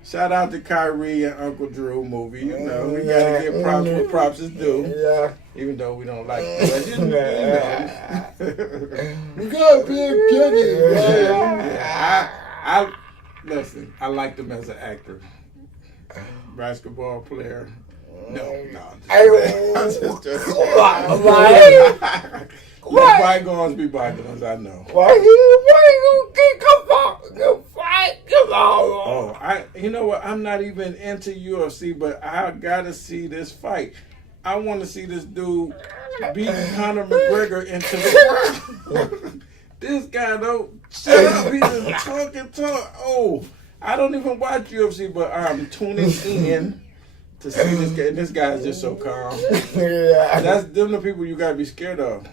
shout out to Kyrie and Uncle Drew movie. You know, we got to give props where props is due. Yeah. Even though we don't like it. You know. We got big kitty. I listen, I liked him as an actor. Basketball player. No. I'm just joking. Let bygones be bygones, I know. Why you come on? Fight? Come on. Oh, you know what? I'm not even into UFC, but I gotta see this fight. I want to see this dude beat Conor McGregor into the ground. This guy don't shut up. He just talk. Oh, I don't even watch UFC, but I'm tuning in to see this guy. This guy's just so calm. Yeah. That's them the people you gotta be scared of.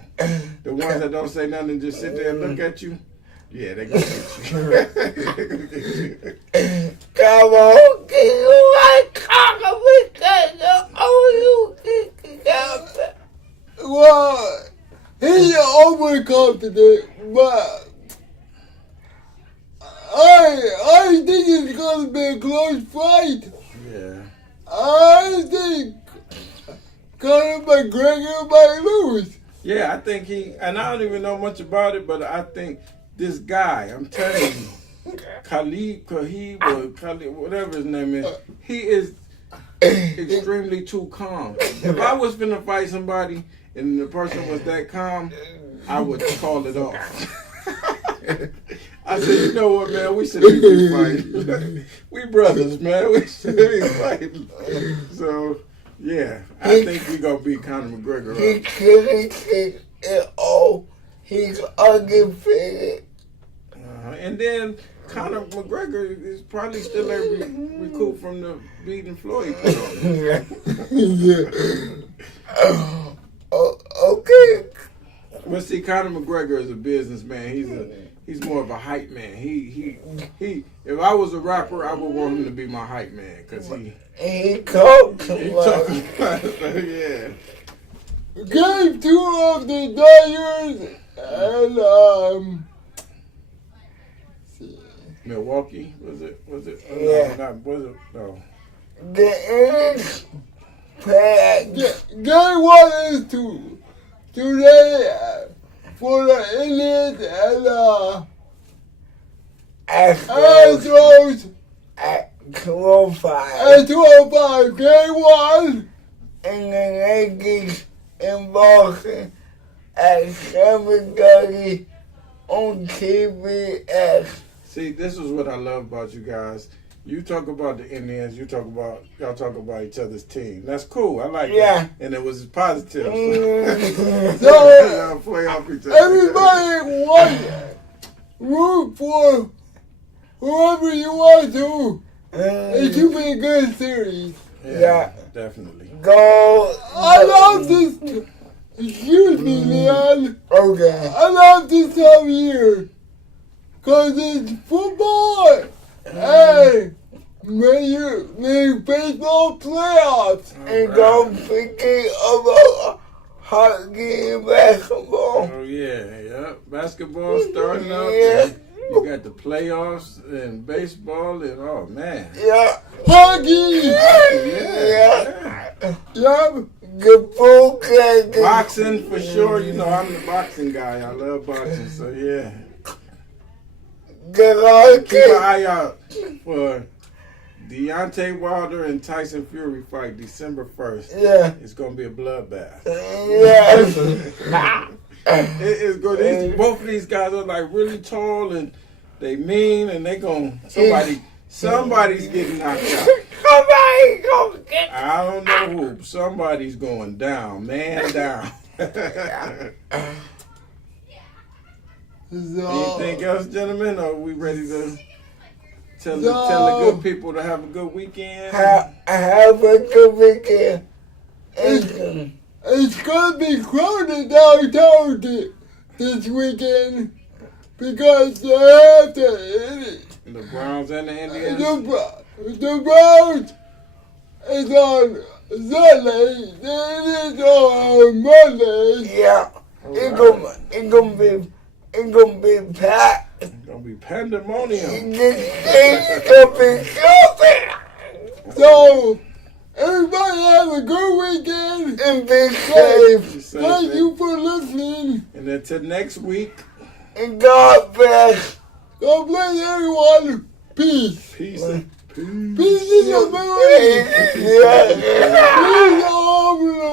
The ones that don't say nothing and just sit there and look at you. Yeah, they gonna get you. Come on, can you like Conor McGregor? Oh, you got well, he's overconfident, but I think it's gonna be a close fight. Yeah. I think Conor McGregor might lose. Yeah, I think and I don't even know much about it, but I think this guy, I'm telling you, Khalid, whatever his name is, he is extremely too calm. If I was finna fight somebody and the person was that calm, I would call it off. I said, you know what, man, we shouldn't be fighting. We brothers, man, we shouldn't be fighting. So, yeah, I think we're going to beat Conor McGregor He up. couldn't take it all. He's undefeated. And then Conor McGregor is probably still a recoup from the beating Floyd put on him. Okay. But see, Conor McGregor is a businessman. He's more of a hype man. He. If I was a rapper, I would want him to be my hype man because He talks a he lot. talking about it. Yeah. Game 2 of the Dodgers and Milwaukee was it? Yeah. No. the innings played. Game 1 is today for the Indians and Astros at 2:05. At 2:05, Game 1 and the Yankees in Boston at 7:30 on TBS. See, this is what I love about you guys. You talk about the Indians. Y'all talk about each other's team. That's cool. I like that. And it was positive. So Y'all play off each other. everybody wants root for whoever you want to. It should be a good series. Yeah, definitely. Go. I love this. Excuse me, Leon. Okay. I love this time of year. Cause it's football. Hey, make baseball playoffs. And don't forget about hockey and basketball. Oh yeah. Basketball starting up. Yeah. You got the playoffs and baseball and oh man. Yeah. Hockey. Yeah. Good ball game. Boxing for sure. You know I'm the boxing guy. I love boxing. So yeah. Keep an eye out for Deontay Wilder and Tyson Fury fight December 1st. Yeah. It's gonna be a bloodbath. Yeah. It is good. Both of these guys are like really tall and they mean and they somebody's getting knocked out. Somebody gonna get. I don't know who. Somebody's going down, man down. Anything else, gentlemen? Or are we ready to tell the good people to have a good weekend? Have a good weekend. It's gonna be crowded downtown this weekend because they have The Browns and the Indians? the Browns is on Sunday, the Indians on Monday. Yeah, it's gonna be packed. It's gonna be pandemonium. It's gonna be something. So, everybody have a good weekend and be safe. Thank you for listening. And until next week. And God bless. God bless everyone. Peace. Peace. Peace in the morning. Peace all over the